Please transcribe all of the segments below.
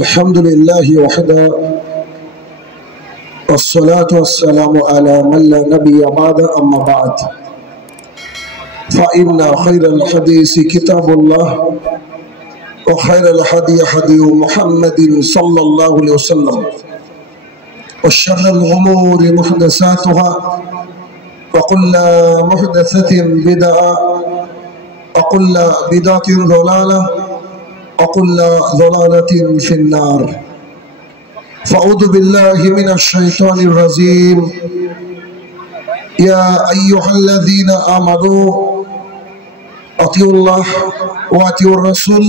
الحمد لله وحده والصلاة والسلام على من لا نبي بعد أما بعد فإن خير الحديث كتاب الله وخير الهدي هدي محمد صلى الله عليه وسلم وشر الأمور محدثاتها وكل محدثة بدعة وكل بدعة ضلالة وكل ضلالة في النار فأعوذ بالله من الشيطان الرجيم يا أيها الذين آمنوا أطيعوا الله وأطيعوا الرسول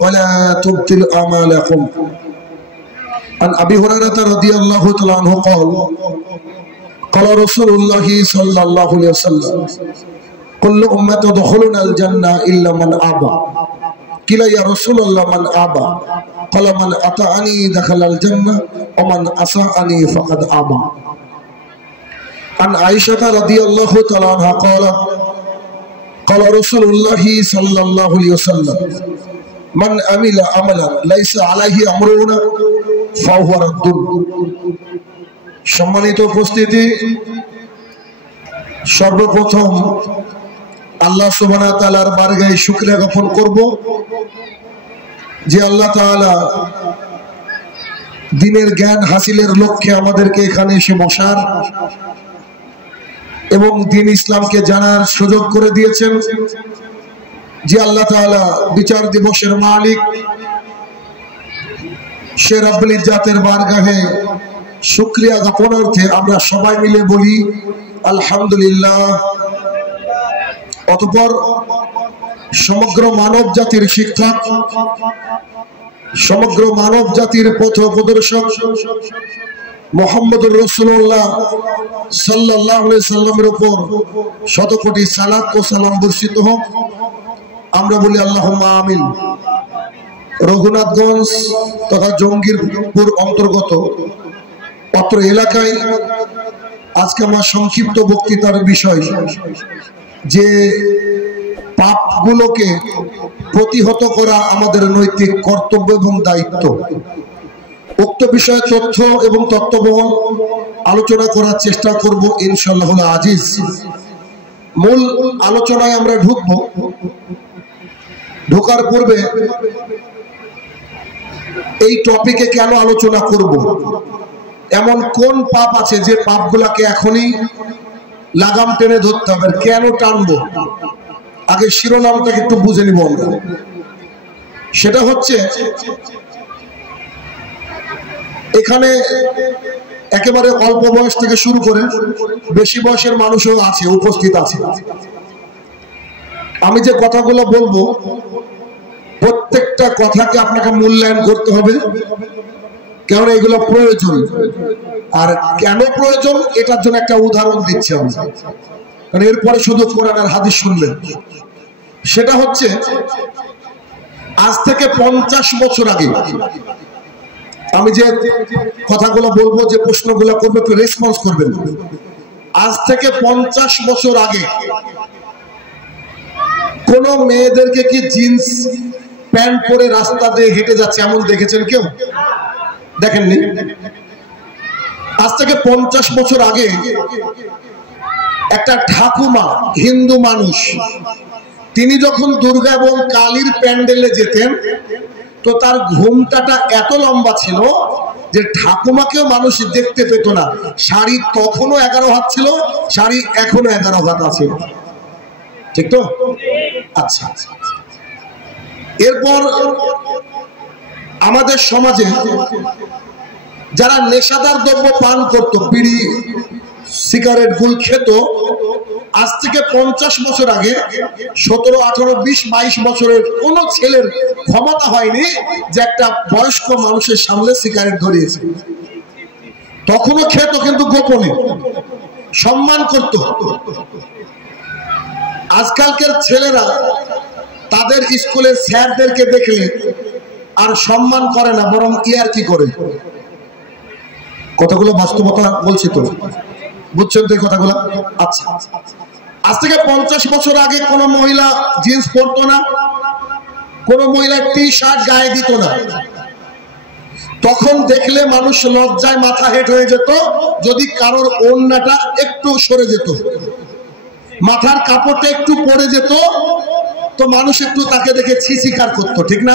ولا تبطلوا أعمالكم عن أبي هريرة رضي الله تعالى عنه قال قال رسول الله صلى الله عليه وسلم كل أمة تدخلون الجنة إلا من أبى قيل يا رسول الله من أبى قال من أطاعني دخل الجنة ومن أساءني فقد أبى عن عائشة رضي الله تعالى عنها قالت قال رسول الله صلى الله عليه وسلم من عمل عملا ليس عليه أمرنا فهو رد সম্মানিত উপস্থিতি সর্বপ্রথম আল্লাহ সুবহানাহু ওয়া তাআলার বারগাহে শুকরিয়া জ্ঞাপন করব যে আল্লাহ তাআলা দ্বীনের জ্ঞান হাসিলের লক্ষ্যে আমাদেরকে এখানে এসে বসার এবং দ্বীন ইসলামকে জানার সুযোগ করে দিয়েছেন। যে আল্লাহ তাআলা বিচার দিবসের মালিক সে রব্বুল ইজ্জাতের বারগাহে শুকরিয়া জ্ঞাপনার্থে আমরা সবাই মিলে বলি আলহামদুলিল্লাহ। অতঃপর সমগ্র মানব জাতির শিক্ষক, সমগ্র মানব জাতির পথ প্রদর্শক মুহাম্মদুর রাসূলুল্লাহ সাল্লাল্লাহু আলাইহি সাল্লামের উপর শত কোটি সালাত ও সালাম বর্ষিত হোক। আমরা বলি আল্লাহুম্মা আমিন। রঘুনাথগঞ্জ তথা জঙ্গিরপুর অন্তর্গত অত্র এলাকায় আজকে আমার সংক্ষিপ্ত বক্তৃতার বিষয় যে পাপগুলোকে প্রতিহত করা আমাদের নৈতিক কর্তব্য এবং দায়িত্ব। উক্ত বিষয়ে তথ্য এবং তত্ত্ববহল আলোচনা করার চেষ্টা করব ইনশাআল্লাহ আজিজ। মূল আলোচনায় আমরা ঢুকবো। ঢোকার পূর্বে এই টপিকে কেন আলোচনা করব, এমন কোন পাপ আছে যে পাপগুলাকে এখনই লাগাম টেনে ধরতে হবে, কেন টানবো, আগে শিরোনামটাকে একটু বুঝে নিব আমরা। সেটা হচ্ছে এখানে একেবারে অল্প বয়স থেকে শুরু করে বেশি বয়সের মানুষও আছে, উপস্থিত আছে। আমি যে কথাগুলো বলবো প্রত্যেকটা কথাকে আপনাকে মূল্যায়ন করতে হবে, কেন এগুলো প্রয়োজন। আর কেন প্রয়োজন এটার জন্য একটা উদাহরণ দিচ্ছি আমি, কারণ এরপরে শুধু কোরআন আর হাদিস শুনবেন। সেটা হচ্ছে আজ থেকে 50 বছর আগে, আমি যে কথাগুলো বলবো, যে প্রশ্নগুলো করবো একটু রেসপন্স করবেন। আজ থেকে 50 বছর আগে কোন মেয়েদেরকে কি জিন্স প্যান্ট পরে রাস্তা দিয়ে হেঁটে যাচ্ছে এমন দেখেছেন কেউ? দেখেননি। আজ থেকে 50 বছর আগে একটা ঠাকুমা, হিন্দু মানুষ, তিনি যখন দুর্গা এবং কালীর প্যান্ডেলে যেতেন তো তার ঘোমটাটা এত লম্বা ছিল যে ঠাকুমাকেও মানুষ দেখতে পেত না। শাড়ি তখনও 11 হাত ছিল, শাড়ি এখনো 11 হাত আছে, ঠিক তো? আচ্ছা, এরপর আমাদের সমাজে যারা নেশাদার দ্রব্য পান করত, বিড়ি সিগারেট গুল খেত, আজ থেকে 50 বছর আগে 17, 18, 20, 22 বছরের কোন ছেলের ক্ষমতা হয়নি যে একটা বয়স্ক মানুষের সামনে সিগারেট ধরিয়েছে। তখনও খেত, কিন্তু গোপনে সম্মান করত। আজকালকার ছেলেরা তাদের স্কুলের স্যারদেরকে দেখলে আর সম্মান করে না, বরং ইয়ার্কি করে। কথাগুলো বাস্তবতা বলছি তো, বুঝছেন তো এই কথাগুলো? আচ্ছা, আজ থেকে 50 বছর আগে কোন মহিলা জিন্স পরতো না, কোন মহিলা টি শার্ট গায়ে দিত না। তখন দেখলে মানুষ লজ্জায় মাথা হেঁট হয়ে যেত যদি কারোর ওড়নাটা একটু সরে যেত, মাথার কাপড়টা একটু পড়ে যেত, তো মানুষ একটু তাকে দেখে ছিছিকার করতো, ঠিক না?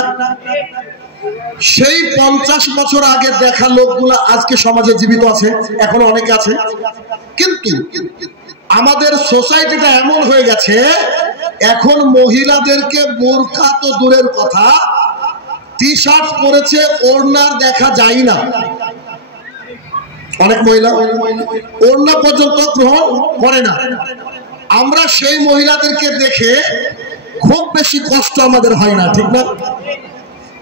সেই 50 বছর আগে দেখা লোকগুলা আজকে সমাজে জীবিত আছে, এখনো অনেকে আছে। কিন্তু আমাদের সোসাইটিটা এমন হয়ে গেছে, এখন মহিলাদেরকে বোরকা তো দূরের কথা, টি শার্ট পরেছে ওড়নার দেখা যায় না। অনেক মহিলা ওড়না পর্যন্ত গ্রহণ করে না। আমরা সেই মহিলাদেরকে দেখে খুব বেশি কষ্ট আমাদের হয় না, ঠিক না?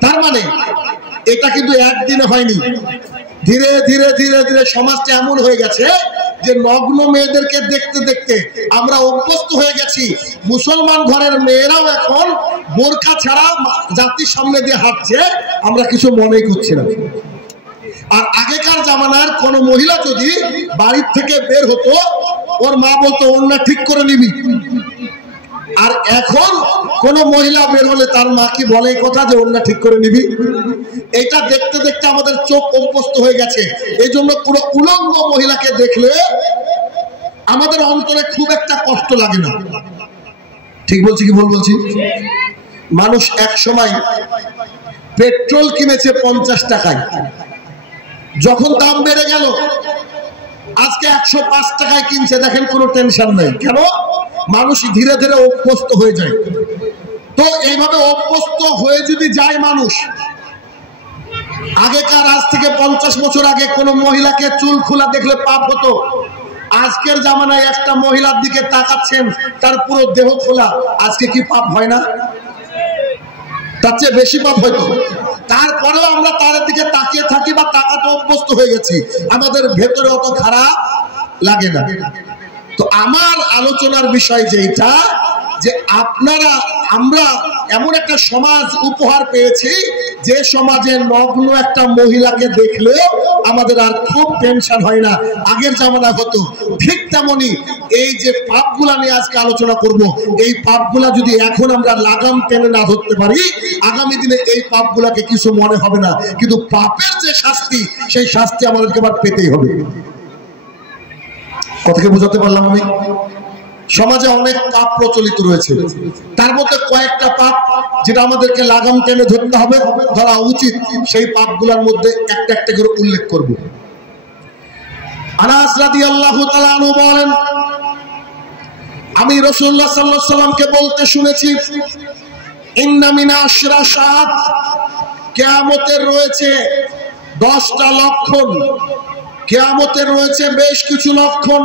তার মানে এটা কিন্তু একদিনে হয়নি, ধীরে ধীরে ধীরে ধীরে সমাজটা এমন হয়ে গেছে যে নগ্ন মেয়েদেরকে দেখতে দেখতে আমরা অভ্যস্ত হয়ে গেছি। মুসলমান ঘরের মেয়েরাও এখন বোরকা ছাড়া জাতির সামনে দিয়ে হাঁটছে, আমরা কিছু মনেই করছি না। আর আগেকার জামানার কোন মহিলা যদি বাড়ির থেকে বের হতো, ওর মা বলতো ওড়না ঠিক করে নিবি। আর এখন কোন মহিলা বের হলে তার মা কি বলে কথা যে ওড়না ঠিক করে নিবি? এটা দেখতে দেখতে আমাদের চোখ অভ্যস্ত হয়ে গেছে। এই জন্য পুরো উলঙ্গ মহিলাকে দেখলে আমাদের অন্তরে খুব একটা কষ্ট লাগে না। ঠিক বলছি কি ভুল বলছি? মানুষ এক সময় পেট্রোল কিনেছে 50 টাকায়, যখন দাম বেড়ে গেল আজকে 105 টাকায় কিনছে, দেখেন কোনো টেনশন নাই। কেন? মানুষ ধীরে ধীরে অভ্যস্ত হয়ে যায়। তো এইভাবে অভ্যস্ত হয়ে যদি যায় মানুষ, আগেকার আজ থেকে 50 বছর আগে কোন মহিলাকে চুল খোলা দেখলে পাপ হতো। আজকের জামানায় একটা মহিলার দিকে তাকাচ্ছেন, তার পুরো দেহ খোলা, আজকে কি পাপ হয় না? তার চেয়ে বেশি পাপ হয়তো। তারপরেও আমরা তার দিকে তাকিয়ে থাকি বা তাকাতে অভ্যস্ত হয়ে গেছি, আমাদের ভেতরে অত খারাপ লাগে না। তো আমার আলোচনার বিষয় যেটা, যে আমরা এমন একটা সমাজ উপহার পেয়েছি যে সমাজে নগ্ন একটা মহিলাকে দেখলে আমাদের আর খুব টেনশন হয় না, আগের জামানা হতো। ঠিক তেমনি এই যে পাপগুলা নিয়ে আজকে আলোচনা করব, এই পাপগুলা যদি এখন আমরা লাগাম টেনে না ধরতে পারি, আগামী দিনে এই পাপগুলাকে কিছু মনে হবে না, কিন্তু পাপের যে শাস্তি, সেই শাস্তি আমাদেরকে আবার পেতেই হবে। কথাকে বুঝাতে পারলাম আমি? সমাজে অনেক পাপ প্রচলিত রয়েছে, তার মধ্যে কয়েকটা পাপ যেটা আমাদেরকে লাগাম টেনে ধরতে হবে, ধরা উচিত। সেই পাপগুলোর মধ্যে একটা একটা করে উল্লেখ করব। আনাস রাদিয়াল্লাহু তাআলা আনহু বলেন, আমি রাসূলুল্লাহ সাল্লাল্লাহু আলাইহি সাল্লামকে বলতে শুনেছি, ইন্না মিনা আশরাশাত, কিয়ামতের রয়েছে 10টা লক্ষণ। কিয়ামতের রয়েছে বেশ কিছু লক্ষণ,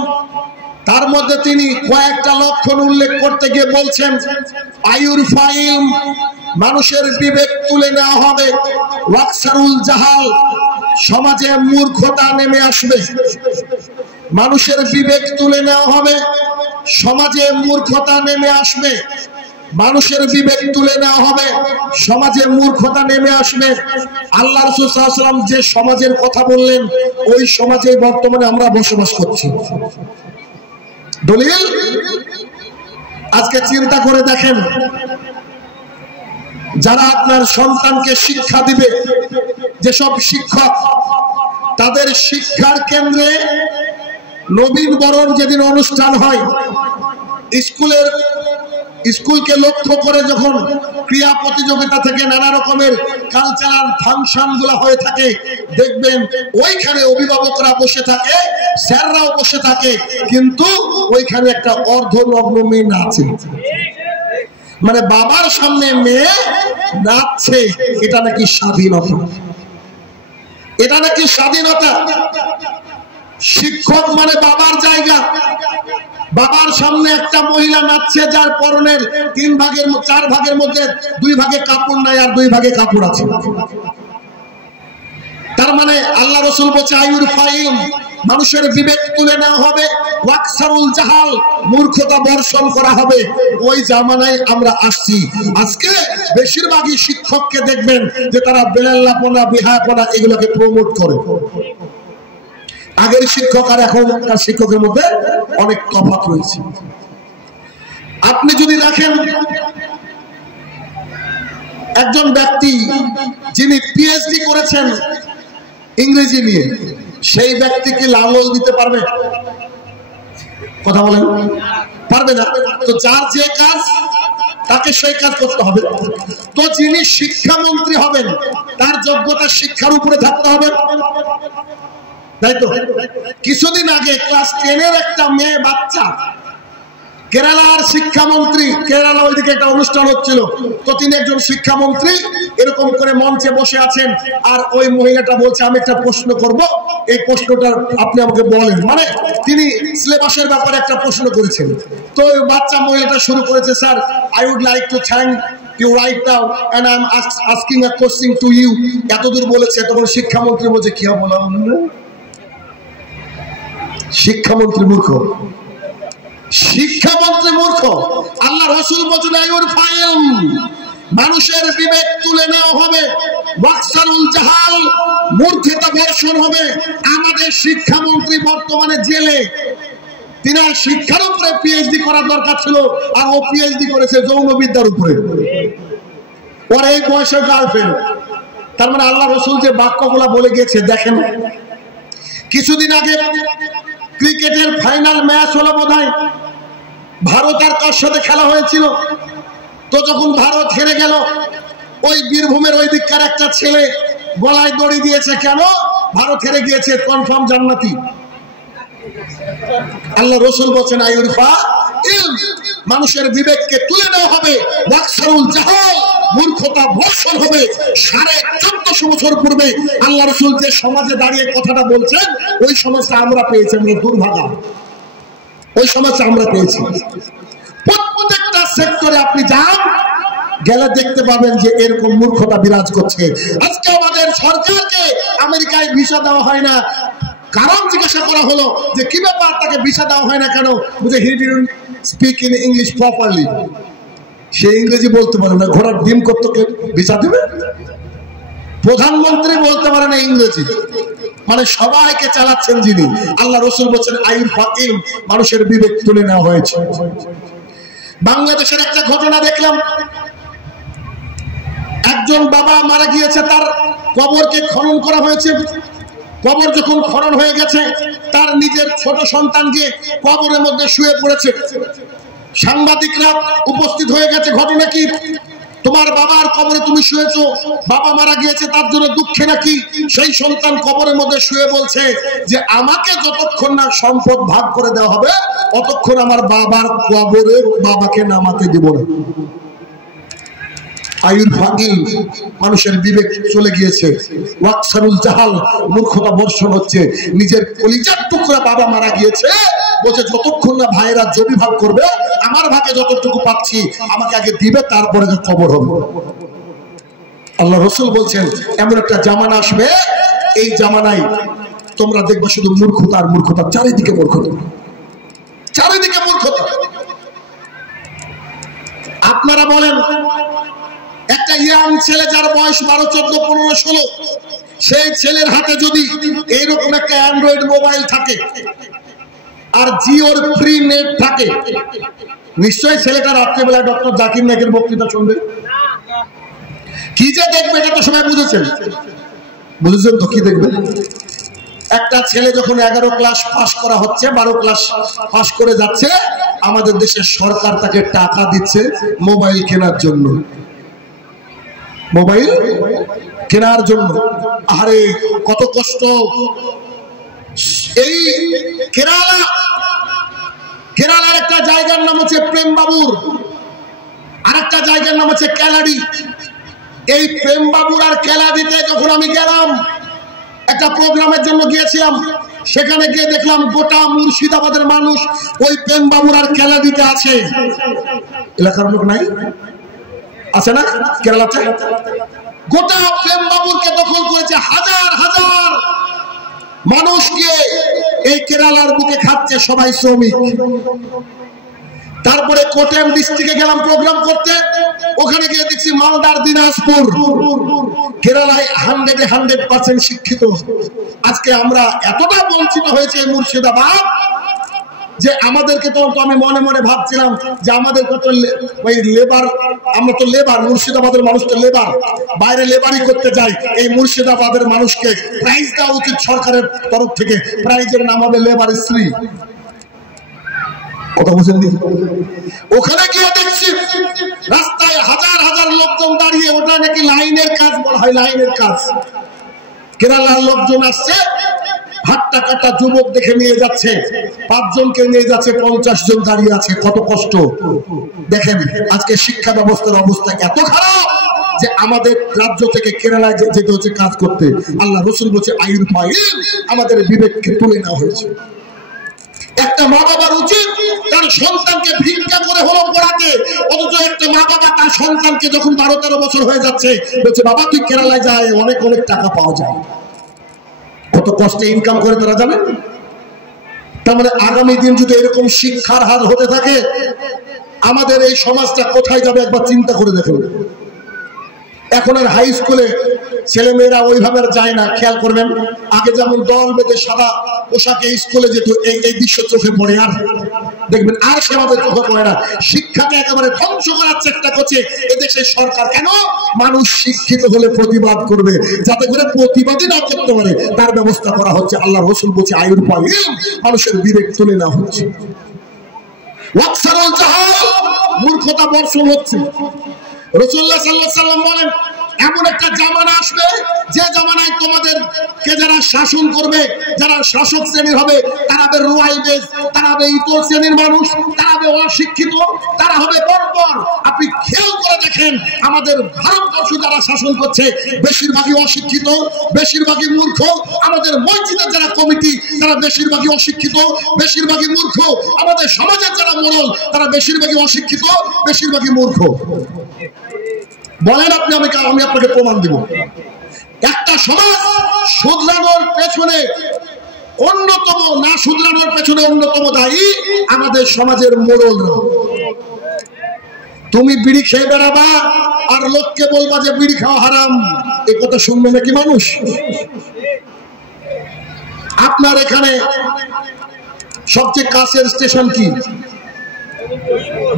তার মধ্যে তিনি কয়েকটা লক্ষণ উল্লেখ করতে গিয়ে বলছেন, আয়ুর ফাইল, মানুষের বিবেক তুলে নেওয়া হবে, ওয়াকসারুল জাহাল, সমাজে মূর্খতা নেমে আসবে। মানুষের বিবেক তুলে নেওয়া হবে, সমাজে মূর্খতা নেমে আসবে। মানুষের বিবেক তুলে নেওয়া হবে, সমাজে মূর্খতা নেমে আসবে। আল্লাহ রাসূল সাল্লাল্লাহু আলাইহি ওয়াসাল্লাম যে সমাজের কথা বললেন, ওই সমাজে বর্তমানে আমরা বসবাস করছি। দলিল, আজকে চিন্তা করে দেখেন, যারা আপনার সন্তানকে শিক্ষা দিবে, যেসব শিক্ষক, তাদের শিক্ষার কেন্দ্রে নবীন বরণ যেদিন অনুষ্ঠান হয়, স্কুলকে লক্ষ্য করে যখন ক্রীড়া প্রতিযোগিতা থেকে নানা রকমের কালচারাল ফাংশন গুলো হয়ে থাকে, দেখবেন ওইখানে অভিভাবকরা বসে থাকে, স্যাররাও বসে থাকে, কিন্তু ওইখানে একটা অর্ধনগ্ন মেয়ে নাচে। মানে বাবার সামনে মেয়ে নাচছে, এটা নাকি স্বাধীনতা, এটা নাকি স্বাধীনতা। শিক্ষক মানে বাবার জায়গা, বাবার সামনে একটা মহিলা নাচছে যার পরনের 4 ভাগের মধ্যে 2 ভাগে কাপড় নাই আর 2 ভাগে কাপড় আছে। তার মানে আল্লাহ রাসূল বলছে, আয়ুর ফাইল, মানুষের বিবেক তুলে নেওয়া হবে, ওয়াকসারুল জাহাল, মূর্খতা বর্ষণ করা হবে। ওই জামানায় আমরা আসছি। আজকে বেশিরভাগই শিক্ষককে দেখবেন যে তারা বেলাল্লাপনা, বিহায়াপনা এগুলোকে প্রমোট করে। আগের শিক্ষক আর এখনকার শিক্ষকের মধ্যে অনেক তফাৎ রয়েছে। আপনি যদি দেখেন একজন ব্যক্তি যিনি পিএইচডি করেছেন ইংরেজি নিয়ে, সেই ব্যক্তি কি লাঙল দিতে পারবে? কথা বলেন, পারবে না। তো যার যে কাজ তাকে সেই কাজ করতে হবে। তো যিনি শিক্ষামন্ত্রী হবেন তার যোগ্যতা শিক্ষার উপরে থাকতে হবে, তাই তো? কিছুদিন আগে ক্লাস 10-এর একটা মেয়ে বাচ্চা, কেরালার শিক্ষামন্ত্রী, কেরালা ওইদিকে একটা অনুষ্ঠান হচ্ছিল, তো তিনি একজন শিক্ষামন্ত্রী এরকম করে মঞ্চে বসে আছেন, আর ওই মহিলাটা বলছে আমি একটা প্রশ্ন করব, এই প্রশ্নটা আপনি আমাকে বলেন। মানে তিনি সিলেবাসের ব্যাপারে একটা প্রশ্ন করেছেন। তো ওই বাচ্চা মহিলাটা শুরু করেছে, sir I would like to thank you right now and I am asking a question to you. এতদূর বলেছে, তখন শিক্ষামন্ত্রী বলছে কি হবে বলা, শিক্ষামন্ত্রী মূর্খ, শিক্ষামন্ত্রী মূর্খ। আল্লাহ রাসূল বলেছেন আইউর ফাইল, মানুষের বিবেক তুলে নেওয়া হবে, ওয়াকসারুল জাহাল, মূর্খতা বর্ষণ হবে। আমাদের শিক্ষামন্ত্রী বর্তমানে জেলে, তিনি শিক্ষার উপরে পিএইচডি করার দরকার ছিল, আর ও পিএইচডি করেছে যৌনবিদ্যার উপরে। ওর এই বয়সের গার্লফ্রেন্ড। তার মানে আল্লাহ রাসূল যে বাক্যগুলা বলে গিয়েছে দেখেন। কিছুদিন আগে ক্রিকেটের ফাইনাল ম্যাচ হলো বোধহয়, ভারত আর কার সাথে খেলা হয়েছিল। তো যখন ভারত হেরে গেল, ওই বীরভূমের ওই দিককার একটা ছেলে গলায় দড়ি দিয়েছে, কেন? ভারত হেরে গিয়েছে, কনফার্ম জান্নাতি। আল্লাহ রাসূল বলেন আইউরফা ইলম, মানুষের বিবেককে তুলে নেওয়া হবে, ওয়াকসারুল জাহাল, মূর্খতা বর্ষণ হবে। 1450 বছর পূর্বে আল্লাহ রাসূল যে সমাজে দাঁড়িয়ে কথাটা বলছেন, ওই সমাজটা আমরা পেয়েছি, আমরা দুর্ভাগা, ওই সমাজটা আমরা পেয়েছি। প্রত্যেকটা সেক্টরে আপনি যান, গেলে দেখতে পাবেন যে এরকম মূর্খতা বিরাজ করছে। আজকে আমাদের সরকারকে আমেরিকায় ভিসা দেওয়া হয় না, কারণ জিজ্ঞাসা করা হলো যে কি ব্যাপার, তাকে ভিসা দেওয়া হয় না কেন? বুঝে he didn't speak in English properly, সে ইংরেজি বলতে পারে না, ঘোড়ার ডিম করতে ভিসা দেবে? প্রধানমন্ত্রী বলতে পারে না ইংরেজি, মানে সবাইকে চালাচ্ছেন যিনি। আল্লাহ রাসূল বলেন আইউল ফাকিম, মানুষের বিবেক তুলে নেওয়া হয়েছে। বাংলাদেশের একটা ঘটনা দেখলাম, একজন বাবা মারা গিয়েছে, তার কবরকে খনন করা হয়েছে। কবর যখন খনন হয়ে গেছে, তার নিজের ছোট সন্তান গিয়ে কবরের মধ্যে শুয়ে পড়েছে। সাংবাদিকরা উপস্থিত হয়ে গেছে, ঘটনা কি? তোমার বাবার কবরে তুমি শুয়েছো, বাবা মারা গিয়েছে তার জন্য দুঃখে নাকি? সেই সন্তান কবরের মধ্যে শুয়ে বলছে যে আমাকে যতক্ষণ না সম্পদ ভাগ করে দেওয়া হবে, ততক্ষণ আমার বাবার কবরে বাবাকে নামাতে দেব না। আইউল ফাকিল, মানুষের বিবেক চলে গিয়েছে। ওয়াকসারুল জাহাল, মূর্খতা বর্ষণ হচ্ছে। নিজের কলিজার টুকরা বাবা মারা গিয়েছে, বলছে যতক্ষণ না ভাইয়েরা জমি ভাগ করবে, আমার ভাগে যতটুকু পাচ্ছি আমাকে আগে দিবে, তারপরে কবর হবে। আল্লাহ রাসূল বলছেন এমন একটা জামানা আসবে, এই জামানায় তোমরা দেখবে শুধু মূর্খতা আর মূর্খতা, চারিদিকে মূর্খতা, চারিদিকে মূর্খতা। আপনারা বলেন, একটা ইয়াং ছেলে যার বয়স 12, 14, 15, 16, সেই ছেলের হাতে যদি এইরকম একটা অ্যান্ড্রয়েড মোবাইল থাকে আর জিওর ফ্রি নেট থাকে, নিশ্চয়ই ছেলেটা রাত্রিবেলা ডক্টর জাকির নায়েকের বক্তৃতা শুনবে। কি যে দেখবে এটা তো সবাই বুঝেছেন, বুঝেছেন তো? কি দেখবে? একটা ছেলে যখন 11 ক্লাস পাস করা হচ্ছে, 12 ক্লাস পাস করে যাচ্ছে, আমাদের দেশের সরকার তাকে টাকা দিচ্ছে মোবাইল কেনার জন্য, মোবাইল কেনার জন্য। আরে কত কষ্ট! এই কেরালার একটা জায়গার নাম হচ্ছে প্রেম বাবুর, আর একটা জায়গার নাম হচ্ছে ক্যালাডি। এই প্রেম বাবুর আর ক্যালাডিতে যখন আমি গেলাম, একটা প্রোগ্রামের জন্য গিয়েছিলাম, সেখানে গিয়ে দেখলাম গোটা মুর্শিদাবাদের মানুষ ওই প্রেম বাবুর আর ক্যালাডিতে আছে। এলাকার লোক নাই, আছে না কেরালাতে? গোটা প্রেম বাবুরকে দখল করেছে, হাজার হাজার মানুষকে এই কেরালার বুকে খাচ্ছে, সবাই শ্রমিক। তারপরে কোটেম ডিস্ট্রিক্টে গেলাম প্রোগ্রাম করতে, ওখানে গিয়ে দেখছি মালদার দিনাজপুর, কেরালায় 100% শিক্ষিত। আজকে আমরা এতটা বঞ্চিত হয়েছে মুর্শিদাবাদ, যে আমাদেরকে তো আমি মনে মনে ভাবছিলাম যে আমাদের কত ওই লেবার, আমরা তো লেবার, মুর্শিদাবাদের মানুষ তো লেবার, বাইরে লেবারই করতে যাই। এই মুর্শিদাবাদের মানুষকে প্রাইজ দেওয়া উচিত সরকারের তরফ থেকে। প্রাইজের নাম হবে লেবার স্ত্রী। কথা বুঝেন? ওখানে গিয়ে দেখছি রাস্তায় হাজার হাজার লোকজন দাঁড়িয়ে, ওটা নাকি লাইনের কাজ বলা হয়, লাইনের কাজ। কেরালার লোকজন আসছে, হাট্টা কাটা যুবক দেখে নিয়ে যাচ্ছে, 5 জনকে নিয়ে যাচ্ছে, 50 জন দাঁড়িয়ে আছে। কত কষ্ট দেখেন। আজকে শিক্ষা ব্যবস্থার অবস্থা এত খারাপ যে আমাদের রাজ্য থেকে কেরালায় যেতে হচ্ছে কাজ করতে। আল্লাহ রসুল বলছে আইন ফাইল, আমাদের বিবেককে তুলে নেওয়া হয়েছে। একটা মা বাবার উচিত তার সন্তানকে ভিক্ষা করে হলো পড়াতে, অথচ একটা মা বাবা তার সন্তানকে যখন 12-13 বছর হয়ে যাচ্ছে বলছে বাবা তুই কেরালায় যায়, অনেক অনেক টাকা পাওয়া যায়। কত কষ্টে ইনকাম করে তারা জানেন? তার মানে আগামী দিন যদি এরকম শিক্ষার হার হতে থাকে, আমাদের এই সমাজটা কোথায় যাবে একবার চিন্তা করে দেখুন। এখন আর হাই স্কুলে ছেলে মেয়েরা ওইভাবে যায় না, খেয়াল করবেন। আগে যেমন দল বেঁধে সাদা পোশাকে স্কুলে যেত, এই দৃশ্য চোখে পড়ে আর দেখবেন আর সে আমাদের চোখে পড়ে না। শিক্ষাকে একেবারে ধ্বংস করার চেষ্টা করছে এদেশের সরকার। কেন? মানুষ শিক্ষিত হলে প্রতিবাদ করবে, যাতে করে প্রতিবাদই না করতে পারে তার ব্যবস্থা করা হচ্ছে। আল্লাহ রসুল বলছে আয়ুর পাল, মানুষের বিবেক তুলে নেওয়া হচ্ছে। মূর্খতা বর্ষণ হচ্ছে। রাসূলুল্লাহ সাল্লাল্লাহু আলাইহি ওয়াসাল্লাম বলেন এমন একটা জামানা আসবে যে জামানায় তোমাদেরকে যারা শাসন করবে, যারা শাসক শ্রেণীর হবে, তারা হবে রুয়াইবেজ, তারা হবে ইতর শ্রেণীর মানুষ, তারা হবে অশিক্ষিত, তারা হবে বর্বর। আপনি খেয়াল করে দেখেন আমাদের ভারতবর্ষ যারা শাসন করছে বেশিরভাগই অশিক্ষিত, বেশিরভাগই মূর্খ। আমাদের মসজিদের যারা কমিটি তারা বেশিরভাগই অশিক্ষিত, বেশিরভাগই মূর্খ। আমাদের সমাজের যারা মোড়ল তারা বেশিরভাগই অশিক্ষিত, বেশিরভাগই মূর্খ। বলেন আপনি, আমি আপনাকে প্রমাণ দিব। একটা সমাজ শুধরানোর পেছনে অন্যতম, না শুধরানোর পেছনে অন্যতম দায়ী আমাদের সমাজের মোড়লরা। তুমি বিড়ি খেয়ে বেড়াবা আর লোককে বলবা যে বিড়ি খাওয়া হারাম, এ কথা শুনবে নাকি মানুষ? আপনার এখানে সবচেয়ে কাছের স্টেশন কি?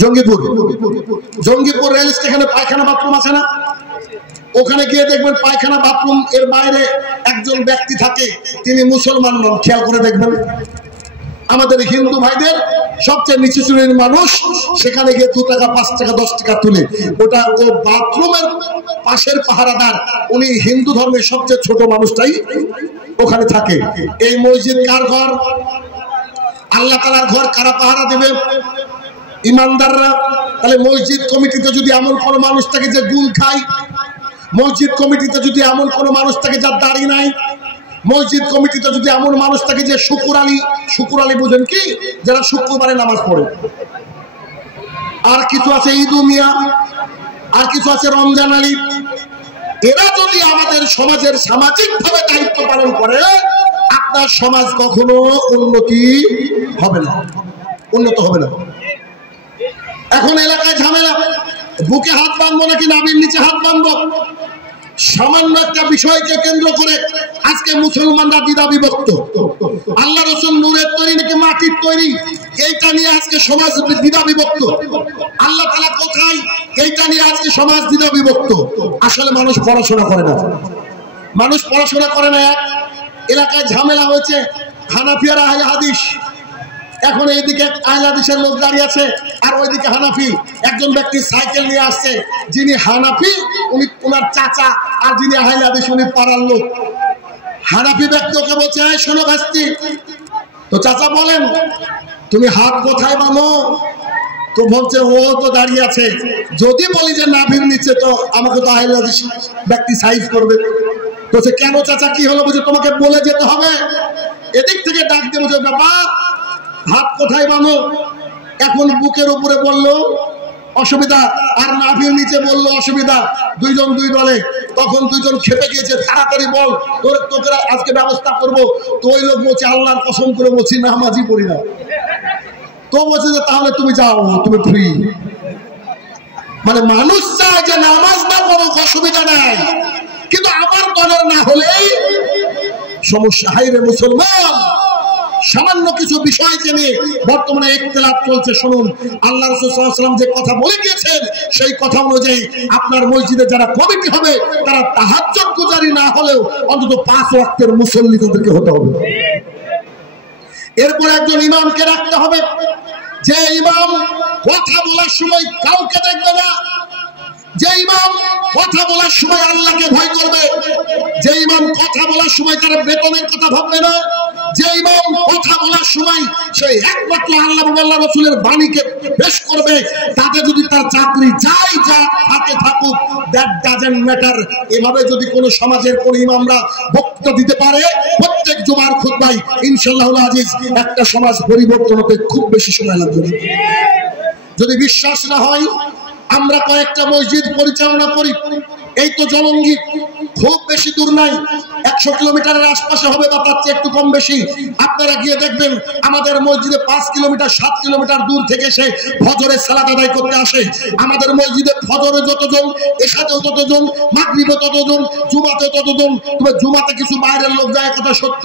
জঙ্গিপুর। জঙ্গিপুর রেল স্টেশনে পায়খানা বাথরুম আছে না? ওখানে গিয়ে দেখবেন পায়খানা বাথরুম এর বাইরে একজন ব্যক্তি থাকে, তিনি মুসলমান নন। খেয়াল করে দেখবেন আমাদের হিন্দু ভাইদের সবচেয়ে নিচু শ্রেণীর মানুষ সেখানে গিয়ে 2 টাকা 5 টাকা 10 টাকা তুলে, ওটা ও বাথরুমের পাশের পাহারাদার, উনি হিন্দু ধর্মের সবচেয়ে ছোট মানুষটাই ওখানে থাকে। এই মসজিদ কার ঘর? আল্লাহ তাআলার ঘর। কারা পাহারা দেবে? ইমানদাররা। তাহলে মসজিদ কমিটিতে যদি এমন কোন মানুষ থাকে যে গুল খায়, মসজিদ কমিটিতে যদি এমন কোন মানুষ থাকে যার দাড়ি নাই, মসজিদ কমিটিতে যদি এমন মানুষ থাকে যে শুকুর আলী বুঝেন কি, যারা শুক্রবারে নামাজ পড়ে, আর কিছু আছে ঈদু মিয়া, আর কিছু আছে রমজান আলী, এরা যদি আমাদের সমাজের সামাজিক ভাবে দায়িত্ব পালন করে, আপনার সমাজ কখনো উন্নতি হবে না, উন্নত হবে না। এখন এলাকায় ঝামেলা, বুকে হাত বাঁধবো নাকি নাভির নিচে হাত বাঁধবো, সামান্য একটা বিষয়কে কেন্দ্র করে আজকে মুসলমানরা দ্বিধা বিভক্ত। আল্লাহ রাসূল নূরের তৈরি নাকি মাটির তৈরি, এইটা নিয়ে আজকে সমাজ দ্বিধা বিভক্ত। আল্লাহ তাআলা কোথায়, এইটা নিয়ে আজকে সমাজ দ্বিধা বিভক্ত। আসলে মানুষ পড়াশোনা করে না, মানুষ পড়াশোনা করে না। এক এলাকায় ঝামেলা হয়েছে, হানাফি আর আহলে হাদিস। এখন এইদিকে আহলে হাদিসের লোক দাঁড়িয়ে আছে আর ওইদিকে হানাফি। একজন ব্যক্তি সাইকেল নিয়ে আসছে, যিনি হানাফি উনি ওনার চাচা, আর যিনি আহলে হাদিস উনি পাড়ার লোক। হানাফি ব্যক্তি ওকে বলছে শোনো ভাস্তি, তো চাচা বলেন তুমি হাত কোথায় বানো? তো বলছে ও তো দাঁড়িয়ে আছে, যদি বলি যে নাভির নিচে তো আমাকে তো আহলে হাদিস ব্যক্তি সাইজ করবে। বলছে কেন চাচা কি হলো? বলছে তোমাকে বলে যেতে হবে। এদিক থেকে ডাক দিয়ে বলছে বাবা হাত কোথায় বানো? এখন বুকের উপরে বললো অসুবিধা, আর নাভির নিচে বললো অসুবিধা। দুইজন দুই দলে। তখন দুইজন খেপে গিয়েছে, তাড়াতাড়ি বল, তোকে আজকে ব্যবস্থা করবো। তো ওই লোক বলছে আল্লাহর কসম করে বলছি নামাজই পড়ি না। তো বলছে যে তাহলে তুমি যাও, তুমি ফ্রি। মানে মানুষ চায় যে নামাজ না পড়ো, অসুবিধা নাই, কিন্তু আমার দলের না হলেই সমস্যা। হাই রে মুসলমান, সামান্য কিছু বিষয় জেনে বর্তমানে ইখতিলাফ চলছে। শুনুন, আল্লাহ রাসূল সাল্লাল্লাহু আলাইহি ওয়াসাল্লাম যে কথা বলে গিয়েছেন সেই কথা অনুযায়ী আপনার মসজিদে যারা কমিটি হবে তারা তাহাজ্জুদ গুজারি না হলেও অন্তত 5 ওয়াক্তের মুসল্লি তাদেরকে হতে হবে। এরপর একজন ইমামকে রাখতে হবে, যে ইমাম কথা বলার সময় কাউকে দেখবে না, যে ইমাম কথা বলার সময় আল্লাহকে ভয় করবে, যে ইমাম কথা বলার সময় তার বেতনের কথা ভাববে না, যে ইমাম কথা বলার সময় সেই একমাত্র আল্লাহ এবং আল্লাহ রাসূলের বাণীকে পেশ করবে, তাতে যদি তার চাকরি যাই যা থাকে থাকুক, দ্যাট ডাজন্ট ম্যাটার। এভাবে যদি কোনো সমাজের কোন ইমামরা বক্তব্য দিতে পারে প্রত্যেক জুমার খুতবায়, ইনশাআল্লাহুল আজিজ একটা সমাজ পরিবর্তন হতে খুব বেশি সময় লাগবে। যদি বিশ্বাস না হয়, আমরা কয়েকটা মসজিদ পরিচালনা করি, এই তো জলঙ্গি, খুব বেশি দূর নাই, 100 কিলোমিটারের আশপাশে হবে বা তার চেয়ে একটু কম বেশি। আপনারা গিয়ে দেখবেন আমাদের মসজিদে 5 কিলোমিটার 7 কিলোমিটার দূর থেকে সে ফজরের সালাত আদায় করতে আসে। আমাদের মসজিদে ফজরে যতজন, এশাতেও ততজন, মাগরিবে ততজন, জুমাতে ততজন। তবে জুমাতে কিছু বাইরের লোক যায়, কথা সত্য।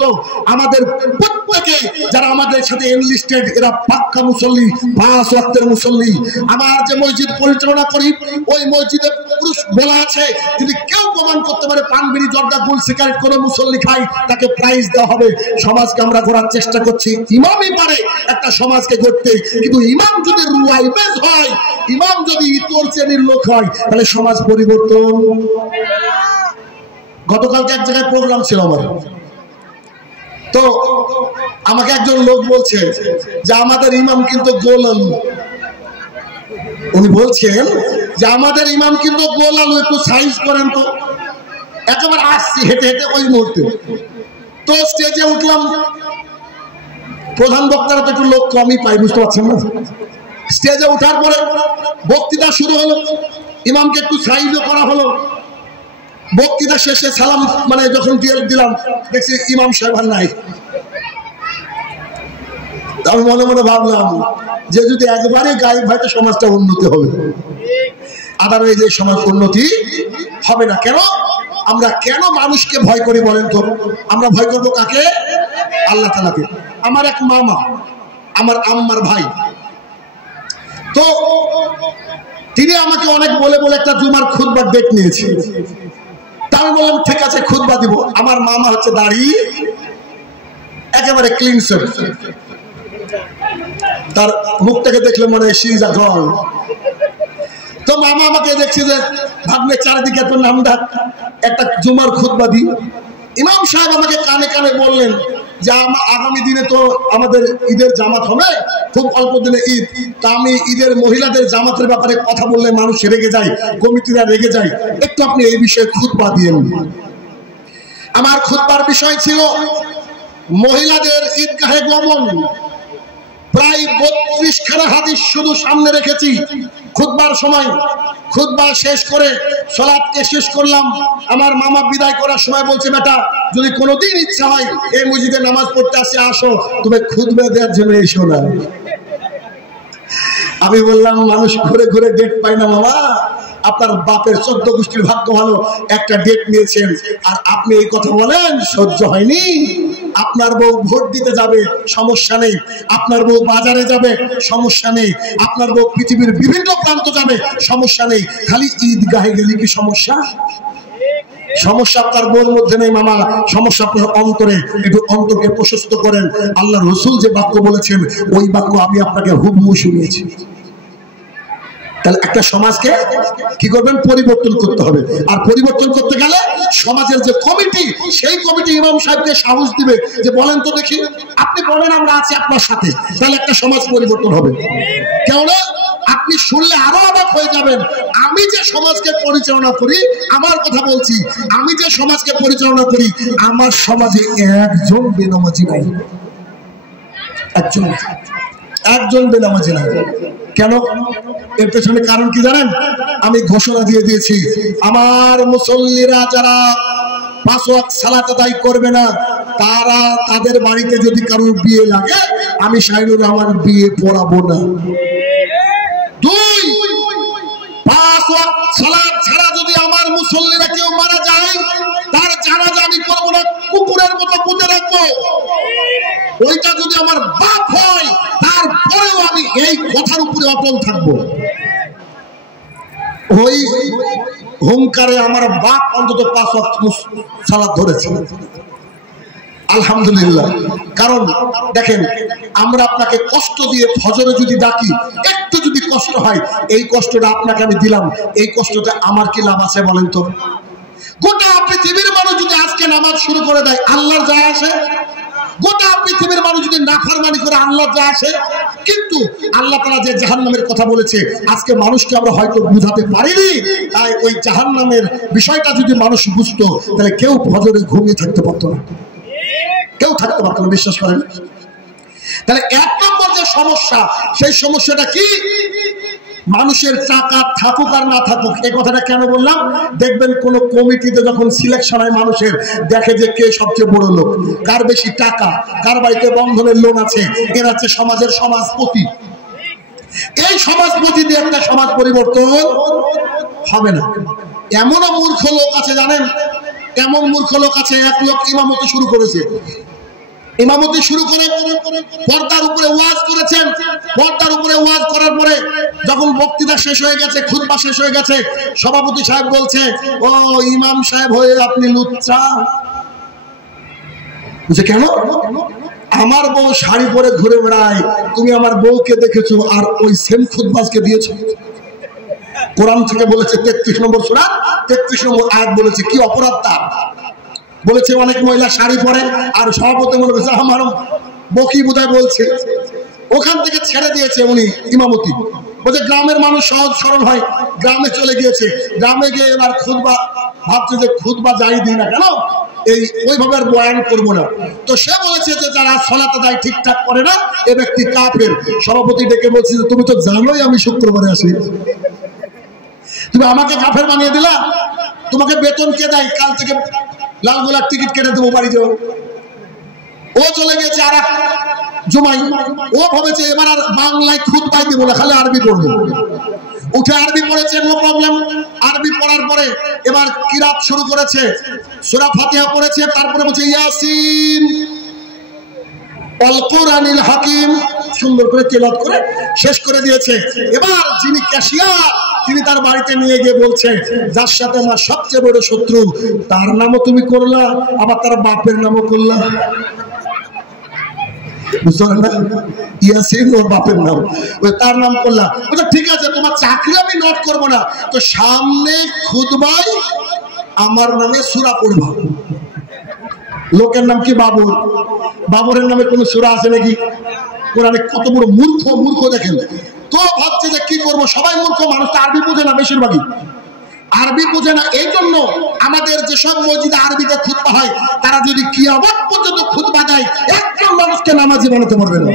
আমাদের প্রত্যেকে যারা আমাদের সাথে এনলিস্টেড, এরা পাক্কা মুসল্লি, 5 ওয়াক্তের মুসল্লি। আমার যে মসজিদ পরিচালনা করি ওই মসজিদে পুরুষ বলা আছে, যদি কেউ প্রমাণ করতে পারে পান বিড়ি জর্দা গুল সিগারেট কোনো মুসল্লি খায়, তাকে প্রাইজ দেওয়া হবে। সমাজকে আমরা করার চেষ্টা করছি, ইমামই পারে একটা সমাজকে গড়তে। কিন্তু ইমাম যদি রুয়াইবেজ হয়, ইমাম যদি ইতর শ্রেণীর লোক হয়, তাহলে সমাজ পরিবর্তন। গতকালকে এক জায়গায় প্রোগ্রাম ছিল আমার, তো আমাকে একজন লোক বলছে যে আমাদের ইমাম কিন্তু গোল আলু। উনি বলছেন যে আমাদের ইমাম কিন্তু গোল আলু, একটু সাইজ করেন তো। একেবারে আসছি হেঁটে হেঁটে ওই মুহূর্তে, তো স্টেজে উঠলাম। প্রধান বক্তারা তো একটু লোক কমই পাই, বুঝতে পারছেন না। স্টেজে ওঠার পরে বক্তৃতা শুরু হলো, ইমামকে একটু সাইজও করা হলো। বক্তৃতা শেষে সালাম মানে যখন দিলাম, দেখছি ইমাম সাহেব নাই। আমি মনে মনে ভাবলাম যে যদি একবারে গায়েব হয় তো সমাজটা উন্নতি হবে, আদারওয়াইজ এই সমাজ উন্নতি হবে না। কেন আমরা কেন মানুষকে ভয় করি বলেন তো? আমরা ভয় করবো কাকে? আল্লাহ তাআলাকে। আমার এক মামা, আমার আম্মার ভাই, তো তিনি আমাকে অনেক বলে বলে একটা জুমার খুতবার ডেট নিয়েছে। তা আমি বললাম ঠিক আছে খুতবা দিব। আমার মামা হচ্ছে দাড়ি একেবারে ক্লিন শেভ, তার মুখটাকে দেখলে মনে হয় শি ইজ আ গার্ল। তো মামা আমাকে দেখছি যে ভাবলে চারিদিকে এত নাম ডাক, একটা জুমার খুতবা দিই। ইমাম সাহেব আমাকে কানে কানে বললেন যে আগামী দিনে তো আমাদের ঈদের জামাত হবে, খুব অল্প দিনে ঈদ, তা আমি ঈদের মহিলাদের জামাতের ব্যাপারে কথা বললে মানুষ রেগে যায়, কমিটিরা রেগে যায়, একটু আপনি এই বিষয়ে খুতবা দিয়েন। আমার খুতবার বিষয় ছিল মহিলাদের ঈদগাহে গমন। প্রায় 32 খানা হাদিস শুধু সামনে রেখেছি খুতবার সময়। খুতবা শেষ করে সালাতকে শেষ করলাম। আমার মামা বিদায় করার সময় বলছে, বেটা যদি কোনোদিন ইচ্ছা হয় এই মসজিদে নামাজ পড়তে আসে, আসো, তুমি খুতবা দেওয়ার জন্য এসো না। আমি বললাম মানুষ ঘুরে ঘুরে ডেট পায় না মামা, আপনার বাপের 14 গোষ্ঠীর ভাগ্য ভালো, একটা ডেট নিয়েছেন আর আপনি এই কথা বলেন, সহ্য হয়নি। আপনার বউ ভোট দিতে যাবে, সমস্যা নেই। আপনার বউ বাজারে যাবে, সমস্যা নেই। আপনার বউ পৃথিবীর বিভিন্ন প্রান্ত যাবে, সমস্যা নেই। খালি ঈদগাহে গেলে কি সমস্যা? সমস্যা আপনার বউর মধ্যে নেই মামা, সমস্যা আপনার অন্তরে। একটু অন্তরকে প্রশস্ত করেন। আল্লাহ রসুল যে বাক্য বলেছেন ওই বাক্য আমি আপনাকে হুবহু শুনিয়েছি। তাহলে একটা সমাজকে কি করবেন? পরিবর্তন করতে হবে। আর পরিবর্তন করতে গেলে সমাজের যে কমিটি, সেই কমিটি ইমাম সাহেবকে সাহস দিবে যে বলেন তো দেখি, আপনি বলেন আমরা আছি আপনার সাথে, তাহলে একটা সমাজ পরিবর্তন হবে। কেননা আপনি শুনলে আরো অবাক হয়ে যাবেন, আমি যে সমাজকে পরিচালনা করি, আমার কথা বলছি, আমি যে সমাজকে পরিচালনা করি, আমার সমাজে একজন বেনামাজি নাই, একজন বেনামাজি নাই। কেন? এর পেছনে কারণ কি জানেন? আমি ঘোষণা দিয়ে দিয়েছি, আমার মুসল্লিরা যারা 5 ওয়াক্ত সালাত আদায় করবে না, তারা তাদের বাড়িতে যদি কারোর বিয়ে লাগে, আমি শাহিনুর রহমান বিয়ে পড়াবো না। 2, 5 ওয়াক্ত সালাত ছাড়া যদি আমার মুসল্লিরা কেউ মারা যায়, তার জানাজা আমি করবো না। কুকুরের মতো পুঁতে রাখবো। ওইটা যদি আমার বাপ হয় তারপরেও আমি এই কথার উপরে অটল থাকবো। ওই হুঙ্কারে আমার বাপ অন্তত 5 ওয়াক্ত সালাত ধরেছে, আলহামদুলিল্লাহ। কারণ দেখেন, আমরা আপনাকে কষ্ট দিয়ে ফজরে যদি ডাকি, একটু যদি কষ্ট হয়, এই কষ্টটা আপনাকে আমি দিলাম, এই কষ্টটা আমার কি লাভ আছে বলেন তো? গোটা পৃথিবীর মানুষ যদি আজকে নামাজ শুরু করে দেয়, আল্লাহর যায় আসে? গোটা পৃথিবীর মানুষ যদি নাফরমানি করে, আল্লাহর যায় আসে? কিন্তু আল্লাহ তাআলা যে জাহান্নামের কথা বলেছে, আজকে মানুষকে আমরা হয়তো বুঝাতে পারিনি। তাই ওই জাহান্নামের বিষয়টা যদি মানুষ বুঝতো, তাহলে কেউ ফজরে ঘুমিয়ে থাকতে পারতো না, কেউ থাকতে পারতো না, বিশ্বাস করেন। তাহলে 1 নম্বর যে সমস্যা, সেই সমস্যাটা কি? মানুষের টাকা থাকুক আর না থাকুক। এই কথাটা কেন বললাম? দেখবেন কোন কমিটিতে যখন সিলেকশন হয় মানুষের, দেখে যে কে সবচেয়ে বড় লোক, কার বেশি টাকা, কার বাড়িতে বন্ধনের লোন আছে, এরা হচ্ছে সমাজের সমাজপতি। এই সমাজপতি দিয়ে একটা সমাজ পরিবর্তন হবে না। এমনও মূর্খ লোক আছে জানেন, এমন মূর্খ লোক আছে, এক লোক ইমামতি শুরু করেছে, ইমামতি শুরু করে পর্দার উপরে ওয়াজ করেছেন। পর্দার উপরে ওয়াজ করার পরে যখন বক্তৃতা শেষ হয়ে গেছে, খুতবা শেষ হয়ে গেছে, সভাপতি সাহেব বলছে, ও ইমাম সাহেব হয়ে আপনি লুচ্চা। বুঝে কেন? আমার বউ শাড়ি পরে ঘুরে বেড়ায়, তুমি আমার বউকে দেখেছো আর ওই সেম খুতবাজকে দিয়েছো। কোরআন থেকে বলেছে 33 নম্বর সূরা 33 নম্বর আয়াত বলেছে, কি অপরাধ তার? বলেছে অনেক মহিলা শাড়ি পরে, আর সভাপতি মনে করছে আমার বকি বোধহয় বলছে, ওখান থেকে ছেড়ে দিয়েছে উনি ইমামতি। বলছে গ্রামের মানুষ সহজ সরল হয়, গ্রামে চলে গিয়েছে। গ্রামে গিয়ে এবার খুতবা ভাবছে যে খুতবা যাই দিই না কেন, এই ওইভাবে আর বয়ান করবো না। তো সে বলেছে যে যারা সালাত আদায় ঠিকঠাক করে না, এ ব্যক্তি কাফের। সভাপতি ডেকে বলছে যে তুমি তো জানোই আমি শুক্রবারে আসি, তুমি আমাকে কাফের বানিয়ে দিলা। তোমাকে বেতন কে দেয়? কাল থেকে লালগোলার টিকিট কেটে দেবো, বাড়ি যাও। ও চলে গেছে আর এক জুমাই, ও ভাবেছে এবার আর বাংলায় খুতবা দেবো না, খালি আরবি পড়বো। উঠে আরবি পড়েছে, নো প্রবলেম। আরবি পড়ার পরে এবার কিরাত শুরু করেছে, সূরা ফাতিহা পড়েছে, তারপরে বলছে ইয়াসিন আল কুরআনিল হাকিম, সুন্দর করে তেলাওয়াত করে শেষ করে দিয়েছে। এবার যিনি ক্যাশিয়ার, তিনি তার বাড়িতে নিয়ে গিয়ে বলছে, যার সাথে আমার সবচেয়ে বড় শত্রু, তার নামও তুমি করলা, আবার তার বাপের নামও করলা। বুঝতে পারলেন না? ইয়াসিন ওর বাপের নাম, তার নাম করলা। বলছে ঠিক আছে, তোমার চাকরি আমি নোট করবো না, তো সামনে খুতবায় আমার নামে সূরা পড়বা। লোকের নাম কি? বাবুর। বাবুরের নামে কোন সূরা আছে নাকি কোরআনে? কত বড় মূর্খ, মূর্খ দেখেন তো। ভাবছে যে কি করবো, সবাই মূর্খ, মানুষ তো আরবি বোঝে না, বেশিরভাগই আরবি বোঝে না। এই জন্য আমাদের যেসব মসজিদে আরবিতে খুতবা হয়, তারা যদি কিয়ামত পর্যন্ত খুতবা দেয়, একজন মানুষকে নামাজি বানাতে পারবে না।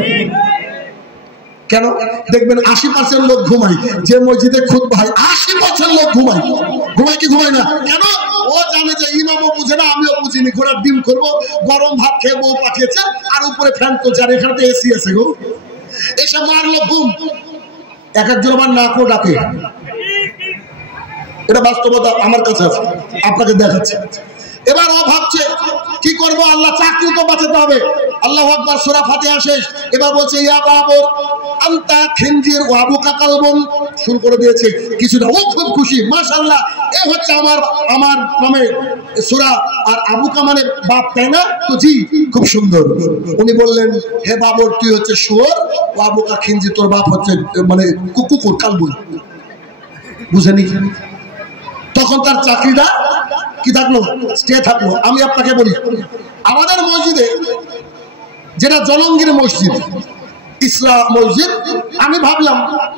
কেন? দেখবেন 80% লোক ঘুমায়, যে মসজিদে খুতবা হয় 80% লোক ঘুমায়। ঘুমায় কি ঘুমায় না? কেন? ও জানে যে ইমামও বুঝে না, আমিও বুঝিনি, ঘোড়ার ডিম করবো, গরম ভাত খেয়ে বউ পাঠিয়েছে, আর উপরে ফ্যান চলছে, আর এখানে তো এসি আছে গো। এসে মারলো ঘুম, এক একজন আমার নাকও ডাকে। এটা বাস্তবতা আমার কাছে আছে, আপনাকে দেখাচ্ছে। এবার ও ভাবছে কি করবো, আল্লাহ চাকরি তো বাঁচাতে হবে। আল্লাহু আকবার, সূরা ফাতিহা শেষ। এবার বলছে ইয়া বাবুর আনতা খিনজির ওয়া আবুকা কালবুন, শুরু করে দিয়েছে কিছুটা। ও খুব খুশি, মাশাআল্লাহ, এই হচ্ছে আমার নামে সূরা, আর আবুকা মানে বাপ, তাই না? তো জি, খুব সুন্দর। উনি বললেন, হে বাবুর, তুই হচ্ছে শুয়োর, ও আবুকা খিনজি, তোর বাপ হচ্ছে মানে কুকুর, কালবুন। বুঝেনি? তখন তার চাকরিটা কি থাকলো? স্টে থাকলো। আমি আপনাকে বলি, আমাদের মসজিদে, যেটা জলঙ্গির মসজিদ, ইসলাম মসজিদ, আমি ভাবলাম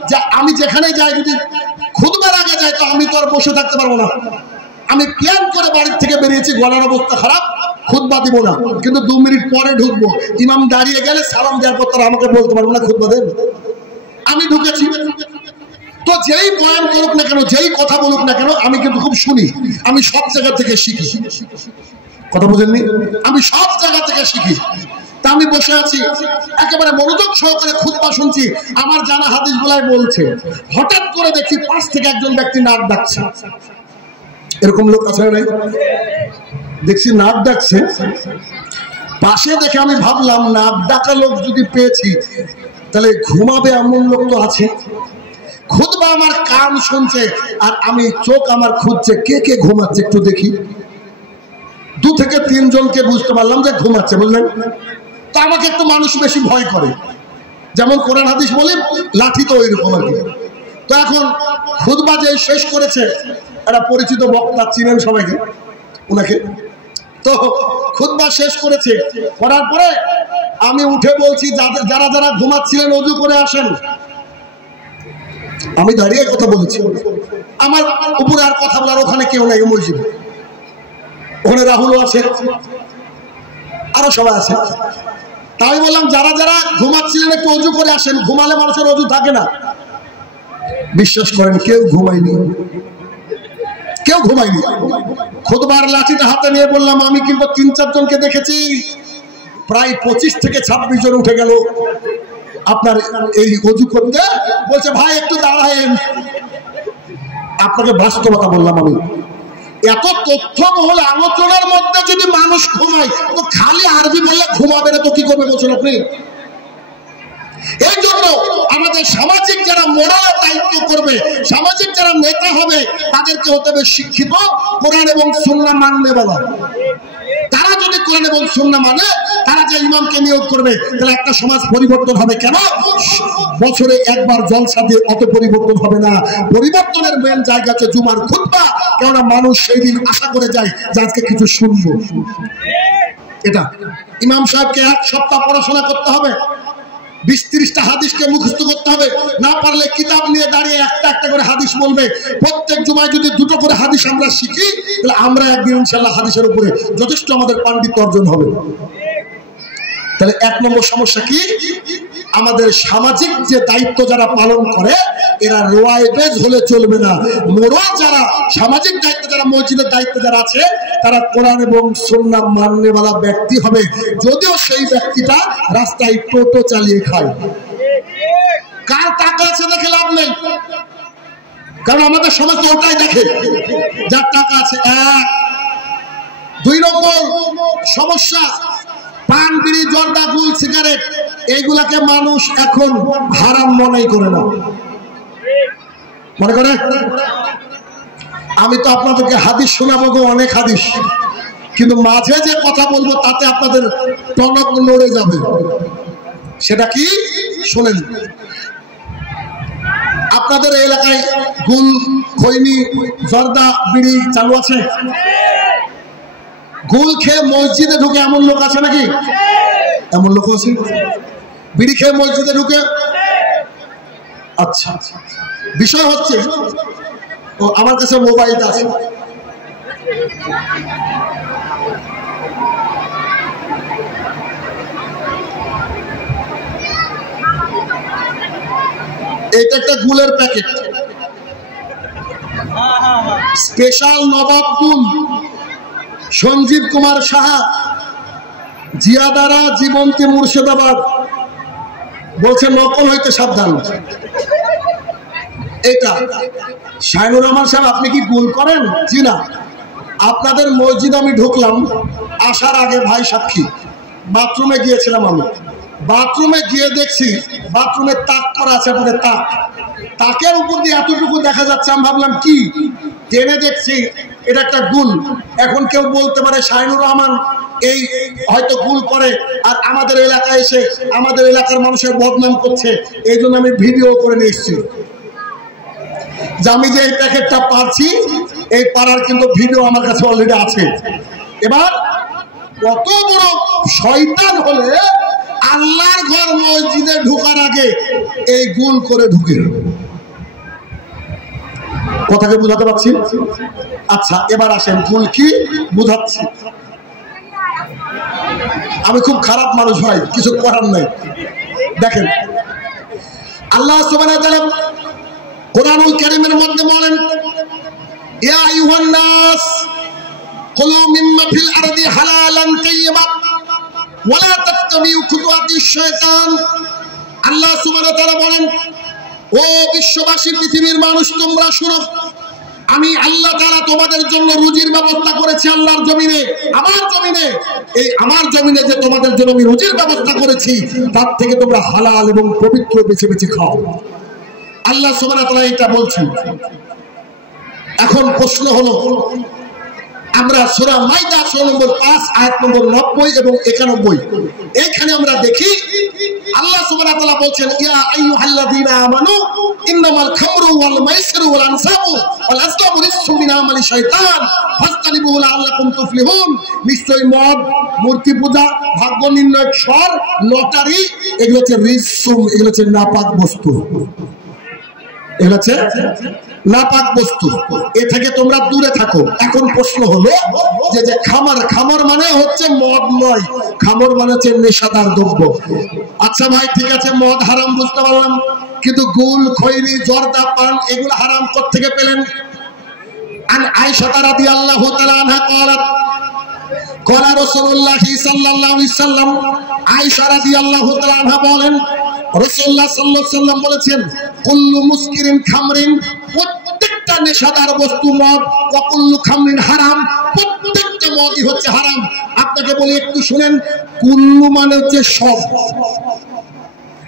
যে আমি যেখানে যাই, যদি খুতবার আগে যাই, তো আমি তো আর বসে থাকতে পারবো না। আমি প্ল্যান করে বাড়ির থেকে বেরিয়েছি, গলার অবস্থা খারাপ, খুতবা দিব না, কিন্তু 2 মিনিট পরে ঢুকবো। ইমাম দাঁড়িয়ে গেলে সালাম দেওয়ার পর তারা আমাকে বলতে পারবো না খুতবা দেন। আমি ঢুকেছি, তো যেই বয়ান করুক না কেন, যেই কথা বলুক না কেন, আমি কিন্তু খুব শুনি। আমি সব জায়গা থেকে শিখি, কথা বুঝেননি? আমি সব জায়গা থেকে শিখি। তা আমি বসে আছি, একেবারে মনোযোগ সহকারে খুতবা শুনছি। আমার জানা হাদিস গুলাই বলছে, হঠাৎ করে দেখি পাশ থেকে একজন ব্যক্তি নাক ডাকছে। এরকম লোক আছে নাই? দেখছি নাক ডাকছে, পাশে দেখে আমি ভাবলাম নাক ডাকা লোক যদি পেয়েছি তাহলে ঘুমাবে এমন লোক তো আছে। খুতবা আমার কান শুনছে আর আমি চোখ আমার খুঁজছে কে কে ঘুমাচ্ছে একটু দেখি। 2 থেকে 3 জনকে বুঝতে পারলাম যে ঘুমাচ্ছে, বুঝলেন? তো আমাকে একটু মানুষ বেশি ভয় করে, যেমন কোরআন হাদিস বলি লাঠি তো ওইরকম আর কি। তো এখন খুতবা যে শেষ করেছে, একটা পরিচিত বক্তা, চিনেন সবাইকে ওনাকে, তো খুতবা শেষ করেছে, করার পরে আমি উঠে বলছি যারা যারা ঘুমাচ্ছিলেন ওযু করে আসেন। আমি দাঁড়িয়ে কথা বলেছি, আমার উপরে আর কথা বলার ওখানে কেউ নাই মসজিদে। ওখানে রাহুলও আছে, আরো সবাই আছে। তাই বললাম যারা যারা ঘুমাচ্ছিলেন একটু ওযু করে আসেন, ঘুমালে মানুষের ওযু থাকে না। বিশ্বাস করেন কেউ ঘুমায়নি, কেউ ঘুমায়নি। খুতবার লাঠিটা হাতে নিয়ে বললাম আমি কিন্তু 3-4 জনকে দেখেছি, প্রায় 25 থেকে 26 জন উঠে গেল আপনার এই ওযু করতে। বলছে ভাই একটু দাঁড়ায়েন। আপনাকে বাস্তবতা বললাম আমি, এত তথ্যবহুল আলোচনার মধ্যে যদি মানুষ ঘুমায় তো খালি আরবি বললে ঘুমাবে না তো কি করবে বলছেন আপনি? এই জন্য আমাদের সামাজিক যারা মোরাল দায়িত্ব করবে, সামাজিক যারা নেতা হবে, তাদেরকে হতে হবে শিক্ষিত, কোরআন এবং সুন্নাহ মানতে বলা। তারা যদি কোরআন এবং সুন্নাহ মানে, তারা যে ইমামকে নিয়োগ করবে, তাহলে একটা সমাজ পরিবর্তন হবে। কেন? বছরে একবার জলসা দিয়ে অত পরিবর্তন হবে না। পরিবর্তনের মেন জায়গা হচ্ছে জুমার খুতবা, কেননা মানুষ সেই দিন আশা করে যায় যে আজকে কিছু শুনবো। এটা ইমাম সাহেবকে 1 সপ্তাহ পড়াশোনা করতে হবে, 20-30টা হাদিসকে মুখস্থ করতে হবে, না পারলে কিতাব নিয়ে দাঁড়িয়ে একটা একটা করে হাদিস বলবে। প্রত্যেক জুমায় যদি 2টো করে হাদিস আমরা শিখি, তাহলে আমরা একদিন ইনশাআল্লাহ হাদিসের উপরে যথেষ্ট আমাদের পাণ্ডিত্য অর্জন হবে। তাহলে 1 নম্বর সমস্যা কি? আমাদের সামাজিক যে দায়িত্ব যারা পালন করে এরা রোয়াইবেজ হলে চলবে না। মোরাল যারা সামাজিক দায়িত্ব, যারা মসজিদের দায়িত্ব যারা আছে, তারা কোরআন এবং সুন্নাহ মাননেওয়ালা ব্যক্তি হবে, যদিও সেই ব্যক্তিটা রাস্তায় টোটো চালিয়ে খায়। কার টাকা আছে দেখে লাভ নেই, কারণ আমাদের সমাজ তো ওটাই দেখে যার টাকা আছে। 1 2 নম্বর সমস্যা, পান, বিড়ি, জর্দা, গুল, সিগারেট, এইগুলাকে মানুষ এখন হারাম মনে করে না, মনে করে। আমি তো আপনাদেরকে হাদিস শোনাবো গো, অনেক হাদিস, কিন্তু মাঝে যে কথা বলবো তাতে আপনাদের টনক নড়ে যাবে। সেটা কি শোনেন। আপনাদের এলাকায় গুল, খৈনি, জর্দা, বিড়ি চালু আছে? গুল খেয়ে মসজিদে ঢুকে এমন লোক আছে নাকি? এমন লোক আছে? বিড়ি খেয়ে মসজিদে ঢুকে? আচ্ছা, বিষয় হচ্ছে ও আমার কাছে মোবাইলটা আছে, এটা একটা গুলের প্যাকেট, স্পেশাল নবাব গুল, সঞ্জীব কুমার সাহা, জিয়াদারা, জীবন্তী, মুর্শিদাবাদ। বলছে নকল হইতে সাবধান। এটা শাইনুর রহমান সাহেব, আপনি কি গুল করেন? জি না। আপনাদের মসজিদ আমি ঢুকলাম, আসার আগে ভাই সাক্ষী, বাথরুমে গিয়েছিলাম আমি। বাথরুমে গিয়ে দেখছি বাথরুমে তাক করা আছে, আপনাদের তাক, তাকের উপর দিয়ে এতটুকু দেখা যাচ্ছে। আমি ভাবলাম কি, টেনে দেখছি এটা একটা গুল। এখন কেউ বলতে পারে শাইনুর রহমান এই হয়তো গুল করে আর আমাদের এলাকায় এসে আমাদের এলাকার মানুষের বদনাম করছে, এই জন্য আমি ভিডিও করে নিয়ে এসেছি যে আমি যে এই প্যাকেটটা পাচ্ছি, এই পাড়ার কিন্তু ভিডিও আমার কাছে অলরেডি আছে। এবার কত বড় শয়তান হলে আল্লাহর ঘর মসজিদে ঢোকার আগে এই গুল করে ঢুকে। কথাকে বুঝাতে পারছি? আচ্ছা, এবার আসেন গুল কি বুঝাচ্ছি। আমি খুব খারাপ মানুষ ভাই, কিছু করার নাই। দেখেন আল্লাহ সুবহানাহু ওয়া তাআলা কোরআনুল কারীমের মধ্যে বলেন, ইয়া আইয়ুহান নাস কুলু মিম্মা ফিল আরদি হালালান তাইয়্যিবা ওয়া লা তাত্তাবিউ খুতুওয়াতিশ শায়তান। আল্লাহ সুবহানাহু ওয়া তাআলা বলেন, ও বিশ্ববাসী, পৃথিবীর মানুষ, তোমরা শুনো, আমি আল্লাহ তাআলা তোমাদের জন্য রুজির ব্যবস্থা করেছি আল্লাহর জমিনে, আমার জমিনে। এই আমার জমিনে যে তোমাদের জন্য আমি রুজির ব্যবস্থা করেছি, তার থেকে তোমরা হালাল এবং পবিত্র বেছে বেছে খাও। আল্লাহ সুবহানাহু ওয়া তাআলা এটা বলছেন। এখন প্রশ্ন হলো, আমরা সূরা মাইদা সূরা নম্বর 5 আয়াত নম্বর 90 এবং 91 এইখানে আমরা দেখি আল্লাহ সুবহানাহু ওয়া তাআলা বলছেন, ইয়া আইয়ুহাল্লাযীনা আমানু ইন্নামাল খামরু ওয়াল মাইসিরু ওয়াল আনসাবু ওয়াল আজলামু রিজসুম মিন আমালি শাইতান ফাজতানিবুহু লাআল্লাকুম তুফলিহুন। নিশ্চয়ই মদ, মূর্তি পূজা, ভাগ্য নির্ণয়ক স্বর, লটারি এগুলো হচ্ছে রিজসুম, এগুলো হচ্ছে নাপাক বস্তু, এগুলো হচ্ছে নাপাক বস্তু, এ থেকে তোমরা দূরে থাকো। এখন প্রশ্ন হলো যে খামার, খামার মানে হচ্ছে মদ নয়, খামর মানে হচ্ছে নেশাদার দ্রব্য। আচ্ছা ভাই ঠিক আছে, মদ হারাম বুঝতে পারলাম, কিন্তু গুল, খৈরি, জর্দা, পান এগুলো হারাম কোত্থেকে পেলেন? আন আয়েশা রাদিয়াল্লাহু তাআলা আনহা ক্বালাত ক্বালা রাসূলুল্লাহি সাল্লাল্লাহু আলাইহি সাল্লাম, আয়েশা রাদিয়াল্লাহু তাআলা আনহা বলেন, রাসূলুল্লাহ সাল্লাল্লাহু আলাইহি সাল্লাম বলেছেন, কুল্লু মুসকিরিন খামরিন, প্রত্যেকটা নেশাদার বস্তু মদ, ওয়া কুল্লু খামরিন হারাম, প্রত্যেকটা মদই হচ্ছে হারাম। আপনাকে বলি একটু শুনেন, কুল্লু মানে হচ্ছে সব,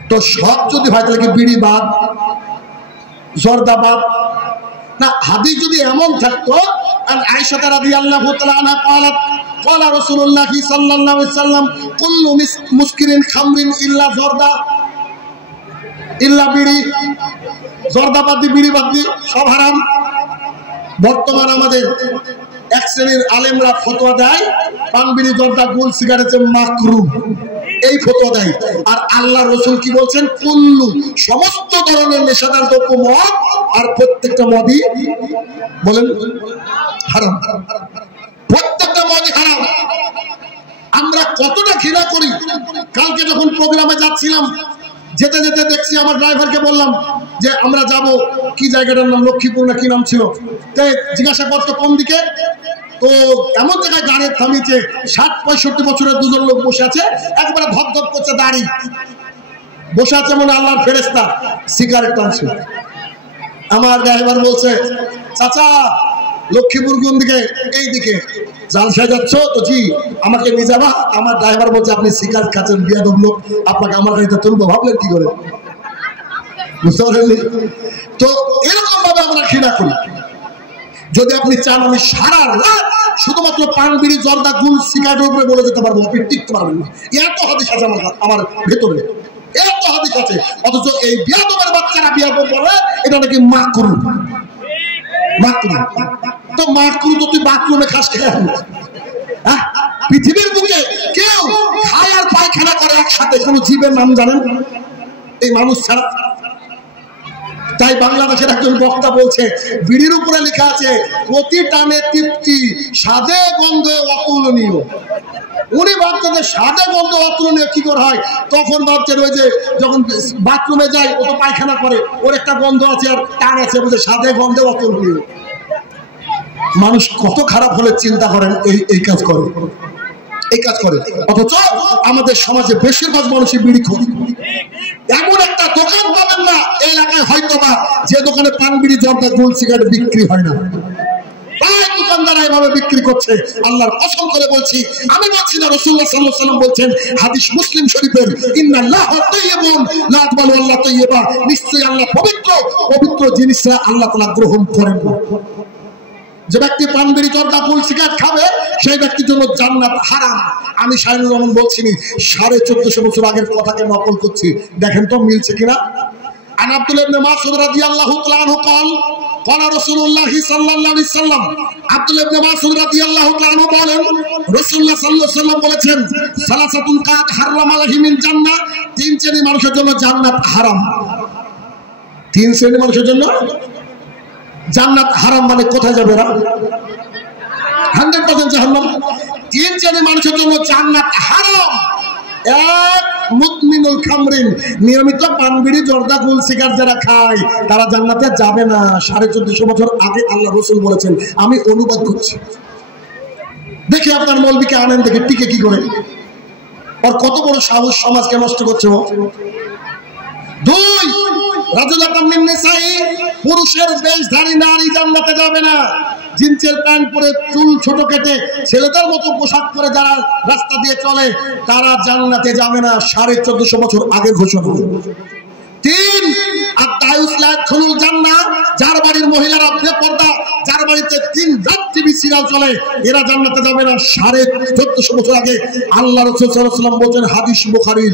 তো সব যদি হয় তাহলে কি বিড়ি বাদ, জর্দা বাদ? না, হাদিস যদি এমন থাকতো, আর আয়েশা রাদিয়াল্লাহু তাআলা আনহা ক্বালাত ক্বালা রাসূলুল্লাহ সাল্লাল্লাহু আলাইহি সাল্লাম, কুল্লু মুসকিরিন খামরিন ইল্লা জর্দা, ইল্লা বিড়ি, জর্দা বাদ দিয়ে, বিড়ি বাদ দিয়ে সব হারাম। বর্তমান আমাদের এক শ্রেণীর আলেমরা ফতোয়া দেয় পান, বিড়ি, জর্দা, গুল, সিগারেট মাকরুহ, এই ফতোয়া দেয়। আর আল্লাহ রাসূল কি বলছেন? কুল্লু, সমস্ত ধরনের নেশাদার দ্রব্য মদ, আর প্রত্যেকটা মদই বলেন হারাম, প্রত্যেকটা মদই হারাম। আমরা কতটা ঘৃণা করি। কালকে যখন প্রোগ্রামে যাচ্ছিলাম, যেতে যেতে দেখছি, আমার ড্রাইভারকে বললাম যে আমরা যাব, কি জায়গাটার নাম লক্ষ্মীপুর না কি নাম ছিল, তাই জিজ্ঞাসা করতো কোন দিকে, তো এমন জায়গায় গাড়ি থামিয়েছে, ৬০-৬৫ বছরের দুজন লোক বসে আছে, একবারে ধপধপ করছে দাড়ি, বসে আছে মনে আল্লাহর ফেরেশতা, সিগারেট টানছে। আমার ড্রাইভার বলছে, চাচা লক্ষ্মীপুর কোন দিকে? এই দিকে। জালসায় যাচ্ছ তো? জি। আমাকে নিয়ে যাবা? আমার ড্রাইভার বলছে, আপনি সিগারেট খাচ্ছেন, বিয়াদব লোক, আপনাকে আমার গাড়িতে তুলবো, ভাবলেন কি করে? বুঝতে পারলেন? তো এরকম ভাবে আমরা ঘৃণা করি। যদি আপনি চান আমি সারা রাত শুধুমাত্র পান, বিড়ি, জর্দা, গুল, সিগারেটের উপরে বলে যেতে পারবো, আপনি টিকতে পারবেন না। এত হাদিস আছে আমার ভেতরে, এত হাদিস আছে, অথচ এই বিয়াদবের বাচ্চারা বিয়াদব বলে এটা নাকি মাকরুহ। মাকরুহ তো মাকরুহ তো তুই বাথরুমে খাস কেন? পৃথিবীর বুকে কেউ খায় আর পায়খানা করে একসাথে, কোন জীবের নাম জানেন এই মানুষ ছাড়া? তাই বাংলাদেশের একজন বক্তা বলছে, বিড়ির উপরে লেখা আছে প্রতি টানে তৃপ্তি, স্বাদে গন্ধে অতুলনীয়। উনি ভাবছেন যে স্বাদে গন্ধে অতুলনীয় কি করে হয়? তখন ভাবছেন ওই যে যখন বাথরুমে যায়, ও তো পায়খানা করে, ওর একটা গন্ধ আছে আর টান আছে, বলছে স্বাদে গন্ধে অতুলনীয়। মানুষ কত খারাপ হলে চিন্তা করেন, এই কাজ করে, এই কাজ করে। অথচ আমাদের সমাজে বেশিরভাগ মানুষই বিড়ি খায়। এমন একটা দোকান পাবেন না এই এলাকায় হয়তো বা যে দোকানে পান, বিড়ি, জর্দা, গুল, সিগারেট বিক্রি হয় না, তাই দোকানদার এইভাবে বিক্রি করছে। আল্লাহর কসম করে বলছি, আমি বলছি না, রাসূলুল্লাহ সাল্লাল্লাহু আলাইহি ওয়াসাল্লাম বলছেন, হাদিস মুসলিম শরীফের, ইন্নাল্লাহা তাইয়্যিবুন লা ইয়াকবালু ইল্লা তাইয়্যিবা, নিশ্চয়ই আল্লাহ পবিত্র, পবিত্র জিনিসরা আল্লাহ তাআলা গ্রহণ করেন না। যে ব্যক্তি পান, বিড়ি, জর্দা, গুল, সিগারেট খাবে সেই ব্যক্তির জন্য জান্নাত হারাম। আমি শাহিনুর রহমান বলছি, 1450 বছর আগের কথাকে নকল করছি, দেখেন তো মিলছে কিনা। আন আব্দুল্লাহ ইবনে মাসউদ রাদিয়াল্লাহু তাআলা আনহু قال قال رسول الله صلى الله عليه وسلم, আব্দুল্লাহ ইবনে মাসউদ রাদিয়াল্লাহু তাআলা আনহু বলেন, রাসূলুল্লাহ সাল্লাল্লাহু আলাইহি ওয়াসাল্লাম বলেছেন, সালাসাতুন কাদ হারাম আলাইহিম মিন জান্নাহ, 3 শ্রেণীর মানুষের জন্য জান্নাত হারাম। 3 শ্রেণীর মানুষের জন্য জান্নাত হারাম। মানে কোথায় যাবে এরা? 100% জাহান্নাম। 3 শ্রেণীর মানুষের জন্য জান্নাত হারাম। এক, মুদমিনুল খামরিন, নিয়মিত পান, বিড়ি, জর্দা, গুল, সিগারেট যারা খায় তারা জান্নাতে যাবে না। 1450 বছর আগে আল্লাহ রাসূল বলেছেন, আমি অনুবাদ করছি। দেখি আপনার মৌলবীকে আনেন, দেখে টিকে কি করে, ওর কত বড় সাহস, সমাজকে নষ্ট করছে ও। 2, রাজুলাতাম মিন নিসাই, পুরুষের বেশধারী নারী জান্নাতে যাবে না। জিন্সের প্যান্ট পরে চুল ছোট কেটে ছেলেদের মতো পোশাক পরে যারা রাস্তা দিয়ে চলে তারা জান্নাতে যাবে না। 1450 বছর আগে ঘোষণা। 3, যার বাড়ির মহিলারা বেপরদা, যার বাড়িতে 3 রাত টিভি সিরিয়াল চলে, এরা জান্নাতে যাবে না। 1450 বছর আগে আল্লাহ রাসূল সাল্লাল্লাহু আলাইহি ওয়াসাল্লাম বলেছেন, হাদিস বুখারীর।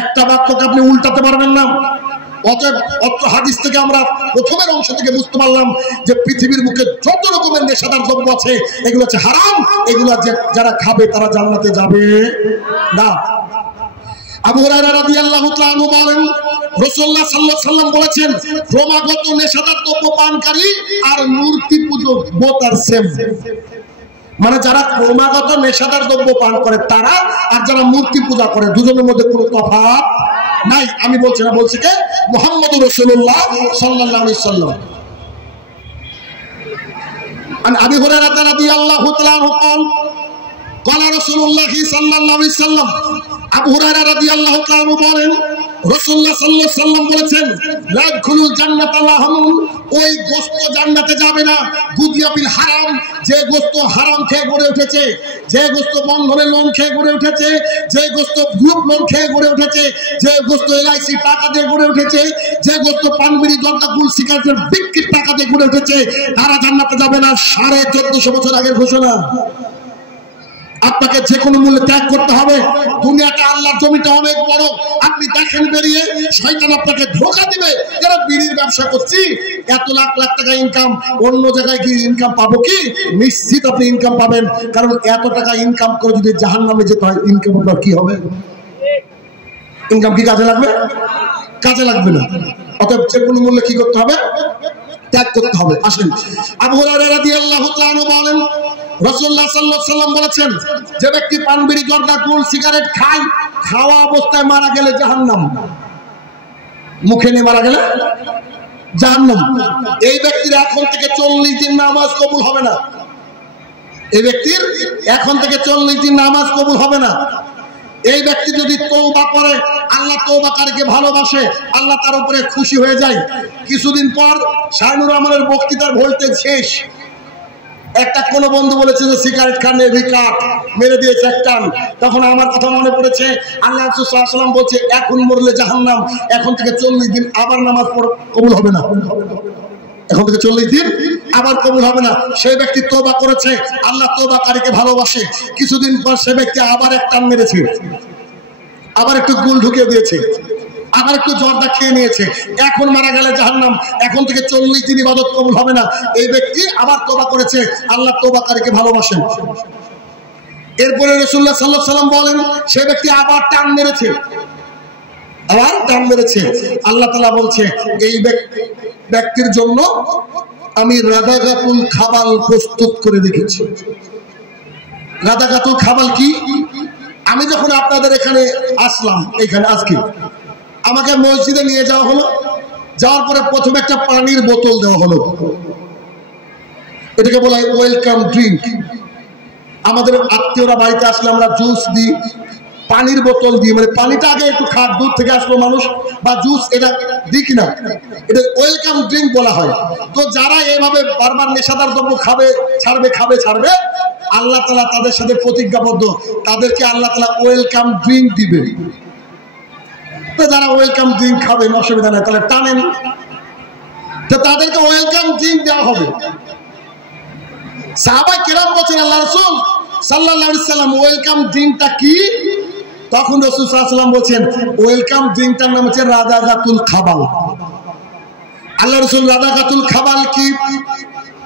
একটা বাক্যকে আপনি উল্টাতে পারবেন না। অতএব অত্র হাদিস থেকে আমরা প্রথমের অংশ থেকে বুঝতে পারলাম যে পৃথিবীর বুকে যত রকমের নেশাদার দ্রব্য আছে এগুলো হচ্ছে হারাম। এগুলো যারা খাবে তারা জান্নাতে যাবে না। আবু হুরায়রা রাদিয়াল্লাহু তাআলা আনহু বলেন, রাসূলুল্লাহ সাল্লাল্লাহু আলাইহি ওয়াসাল্লাম বলেছেন, ক্রমাগত নেশাদার দ্রব্য পানকারী আর মূর্তি পূজক বোথ আর সেম। মানে যারা ক্রমাগত নেশাদার দ্রব্য পান করে তারা আর যারা মূর্তি পূজা করে দুজনের মধ্যে কোনো তফাৎ নাই। আমি বলছি না, বলছি কে? মুহাম্মদুর রাসূলুল্লাহ সাল্লাল্লাহু আলাইহি ওয়াসাল্লাম। আন আবি হুরায়রা রাদিয়াল্লাহু তাআলা আনহু قال رسول الله صلى الله عليه وسلم, আবু হুরায়রা রাদিয়াল্লাহু তাআলা বলেন, রাসূলুল্লাহ সাল্লাল্লাহু আলাইহি ওয়াসাল্লাম বলেছেন, লা ইয়াদখুলুল জান্নাতা লাহমুন, ওই গোশত জান্নাতে যাবে না। গুদিয়া বিল হারাম, যে গোশত হারাম খেয়ে গড়ে উঠেছে, যে গোশত বন্ধনের লোন খেয়ে গড়ে উঠেছে, যে গোশত গ্রুপ লোন খেয়ে গড়ে উঠেছে, যে গোশত এলআইসি টাকা দিয়ে গড়ে উঠেছে, যে গোশত পানবিড়ি জর্দা গুল সিগারেটের বিক্রির টাকা দিয়ে গড়ে উঠেছে, তারা জান্নাতে যাবে না। 1450 বছর আগের ঘোষণা। আপনাকে যে কোনো মূল্যে ত্যাগ করতে হবে। দুনিয়াটা আল্লাহর জমিটা অনেক বড়। আপনি দেখেন বেরিয়ে শয়তান আপনাকে ধোঁকা দিবে, যারা বিড়ির ব্যবসা করছি এত লাখ লাখ টাকা ইনকাম, অন্য জায়গায় গিয়ে ইনকাম পাবো কি? নিশ্চিত আপনি ইনকাম পাবেন, কারণ এত টাকা ইনকাম করে যদি জাহান্নামে যেতে হয় ইনকাম আপনার কি হবে? ইনকাম কি কাজে লাগবে? কাজে লাগবে না। অতএব যে কোনো মূল্যে কি করতে হবে? ত্যাগ করতে হবে। আসেন, আবু হুরায়রা রাদিয়াল্লাহু তাআলা আনহু বলেন, রাসূলুল্লাহ সাল্লাল্লাহু আলাইহি ওয়াসাল্লাম বলেছেন, যে ব্যক্তি পান বিড়ি জর্দা গুল সিগারেট খায়, খাওয়া অবস্থায় মারা গেলে জাহান্নাম, মুখে নিয়ে মারা গেলে জাহান্নাম। এই ব্যক্তির এখন থেকে 40 দিন নামাজ কবুল হবে না। এই ব্যক্তির এখন থেকে 40 দিন নামাজ কবুল হবে না। এই ব্যক্তি যদি তওবা করে, আল্লাহ তওবাকারীকে ভালোবাসে, আল্লাহ তার উপরে খুশি হয়ে যায়। কিছুদিন পর শাইনুর রহমানের বক্তৃতার ভোল্টেজ শেষ। একটা কোন বন্ধু বলেছে যে সিগারেট খানে ভিকাট মেরে দিয়েছে একটান, তখন আমার কথা মনে পড়েছে, আল্লাহ রাসূল সাল্লাল্লাহু আলাইহি ওয়াসাল্লাম বলছে এখন মরলে জাহান্নাম, এখন থেকে 40 দিন আবার নামাজ কবুল হবে না। এখন থেকে 40 দিন আবার কবুল হবে না। সেই ব্যক্তি তওবা করেছে, আল্লাহ তওবাকারীকে ভালোবাসে। কিছুদিন পর সে ব্যক্তি আবার এক টান মেরেছে, আবার একটু গুল ঢুকিয়ে দিয়েছে, আবার একটু জর্দা খেয়ে নিয়েছে, এখন মারা গেলে জাহান্নাম। এখন থেকে 40 দিন ইবাদত কবুল হবে না। এই ব্যক্তি আবার তওবা করেছে, আল্লাহ তওবাকারীকে ভালোবাসেন। এরপরে রাসূলুল্লাহ সাল্লাল্লাহু আলাইহি ওয়াসাল্লাম বলেন, সে ব্যক্তি আবার টান মেরেছে, আবার টান মেরেছে। আল্লাহ তাআলা বলছে, এই ব্যক্তির জন্য আমি রাদাগাতুল খাবাল প্রস্তুত করে রেখেছি। রাদাগাতুল খাবাল কি? আমি যখন আপনাদের এখানে আসলাম, এখানে আজকে আমাকে মসজিদে নিয়ে যাওয়া হলো, যাওয়ার পরে প্রথমে একটা পানির বোতল দেওয়া হলো, এটাকে বলা হয় ওয়েলকাম ড্রিঙ্ক। আমাদের আত্মীয়রা বাড়িতে আসলে আমরা জুস দিই, পানির বোতল দিই, মানে পানিটা আগে একটু খাক, দূর থেকে আসলো মানুষ, বা জুস এটা দিই কিনা, এটা ওয়েলকাম ড্রিঙ্ক বলা হয়। তো যারা এইভাবে বারবার নেশাদার দ্রব্য খাবে ছাড়বে, আল্লাহ তাআলা তাদের সাথে প্রতিজ্ঞাবদ্ধ, তাদেরকে আল্লাহ তাআলা ওয়েলকাম ড্রিঙ্ক দিবে। তো যারা ওয়েলকাম ড্রিঙ্ক খাবেন অসুবিধা নেই, তাহলে টানেন, তো তাদেরকে ওয়েলকাম ড্রিঙ্ক দেওয়া হবে। সাহাবায়ে কেরাম বলেন, আল্লাহ রাসূল সাল্লাল্লাহু আলাইহি ওয়াসাল্লাম ওয়েলকাম ড্রিঙ্কটা কি? তখন রাসূল সাল্লাল্লাহু আলাইহি ওয়াসাল্লাম বলেন, ওয়েলকাম ড্রিঙ্কটার নাম হচ্ছে রাদাগাতুল খাবাল। আল্লাহ রাসূল রাদাগাতুল খাবাল কি?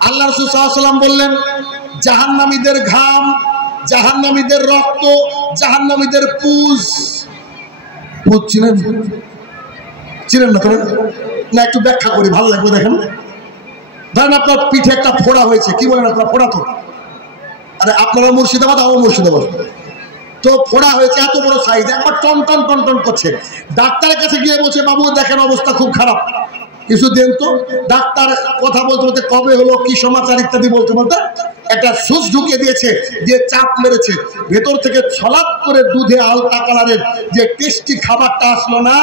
আল্লাহ রাসূল সাল্লাল্লাহু আলাইহি ওয়াসাল্লাম বললেন, জাহান্নামীদের ঘাম, জাহান্নামীদের রক্ত, জাহান্নামীদের পুজ। পুজ চিনেন না? না, একটু ব্যাখ্যা করি, ভালো লাগবে। দেখেন, ধরেন আপনার পিঠে একটা ফোড়া হয়েছে, কি বলেন আপনার? ফোড়া তো, আরে আপনারা মুর্শিদাবাদ, আমার মুর্শিদাবাদ, তো ফোড়া হয়েছে এত বড় সাইজ, একবার টন টন টন টন করছে। ডাক্তারের কাছে গিয়ে বলছে, বাবু দেখেন অবস্থা খুব খারাপ, কিছু দেন তো। ডাক্তার কথা বলতে বলতে কবে হলো, কি সমাচার ইত্যাদি বলতে বলতে একটা সুচ ঢুকিয়ে দিয়েছে, দিয়ে চাপ মেরেছে, ভেতর থেকে ছলাপ করে দুধে হালকা কালারের যে টেস্টি খাবারটা আসলো না,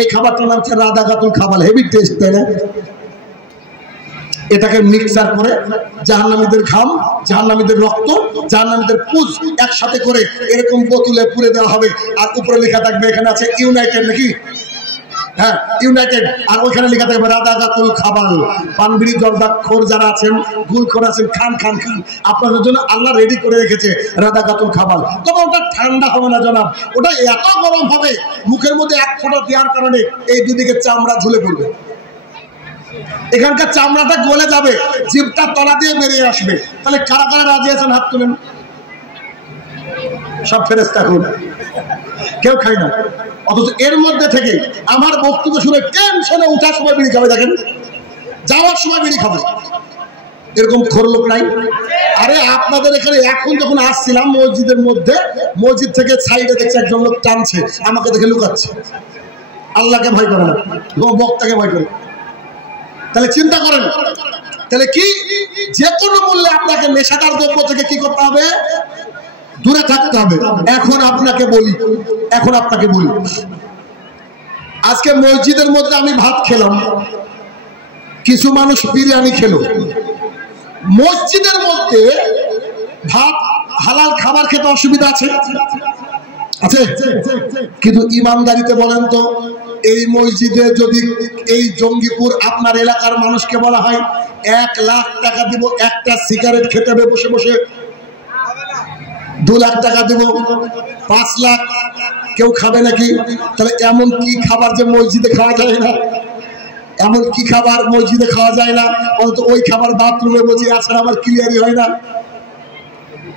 এই খাবারটার নাম হচ্ছে রাদাগাতুল খাবার, হেভি টেস্ট, তাই না? এটাকে মিক্সার করে জাহান্নামীদের ঘাম, জাহান্নামীদের রক্ত, জাহান্নামীদের পুজ একসাথে করে এরকম বোতলে পুরে দেওয়া হবে, আর উপরে লেখা থাকবে এখানে আছে ইউনাইটেড, নাকি? হ্যাঁ, ইউনাইটেড। আর ওইখানে লেখা থাকবে রাদাগাতুল খাবার। পানবিড়ি জর্দাখোর যারা আছেন, গুলখোর আছেন, খান খান খান, আপনাদের জন্য আল্লাহ রেডি করে রেখেছে রাদাগাতুল খাবার। তবে ওটা ঠান্ডা হবে না জনাব, ওটা এত গরম হবে মুখের মধ্যে এক ফোঁটা দেওয়ার কারণে এই দুদিকে চামড়া ঝুলে পড়বে, এখানকার চামড়াটা গলে যাবে, জিভটা তলা দিয়ে বেরিয়ে আসবে। তাহলে কারা কারা রাজি আছেন হাত তুলেন। সব ফেরেশতা খুন, কেউ খায় না। অথচ এর মধ্যে থেকে আমার বক্তব্য শুনে টেনশনে উঠার সময় বিড়ি খাবে, দেখেন যাওয়ার সময় বিড়ি খাবে, এরকম খোর লোক নাই? আরে আপনাদের এখানে এখন যখন আসছিলাম মসজিদের মধ্যে, মসজিদ থেকে সাইডে দেখছে একজন লোক টানছে, আমাকে দেখে লুকাচ্ছে। আল্লাহকে ভয় করে না, বক্তাকে ভয় করে। তাহলে চিন্তা করেন, তাহলে কি যে কোনো মূল্যে আপনাকে নেশাদার দ্রব্য থেকে কি করতে হবে? দূরে থাকতে হবে। এখন আপনাকে বলি, আজকে মসজিদের মধ্যে আমি ভাত খেলাম, কিছু মানুষ বিরিয়ানি খেলো। মসজিদের মধ্যে ভাত হালাল খাবার খেতে অসুবিধা আছে? কিন্তু ইমানদারিতে বলেন তো, এই মসজিদে যদি এই জঙ্গিপুর আপনার এলাকার মানুষকে বলা হয় 1 লাখ টাকা দিব একটা সিগারেট খেতে হবে বসে বসে, 2 লাখ টাকা দিব, 5 লাখ, কেউ খাবে নাকি? তাহলে এমন কি খাবার যে মসজিদে খাওয়া যায় না? এমন কি খাবার মসজিদে খাওয়া যায় না? অন্তত ওই খাবার বাথরুমে বসে আছে, আমার ক্লিয়ারই হয় না।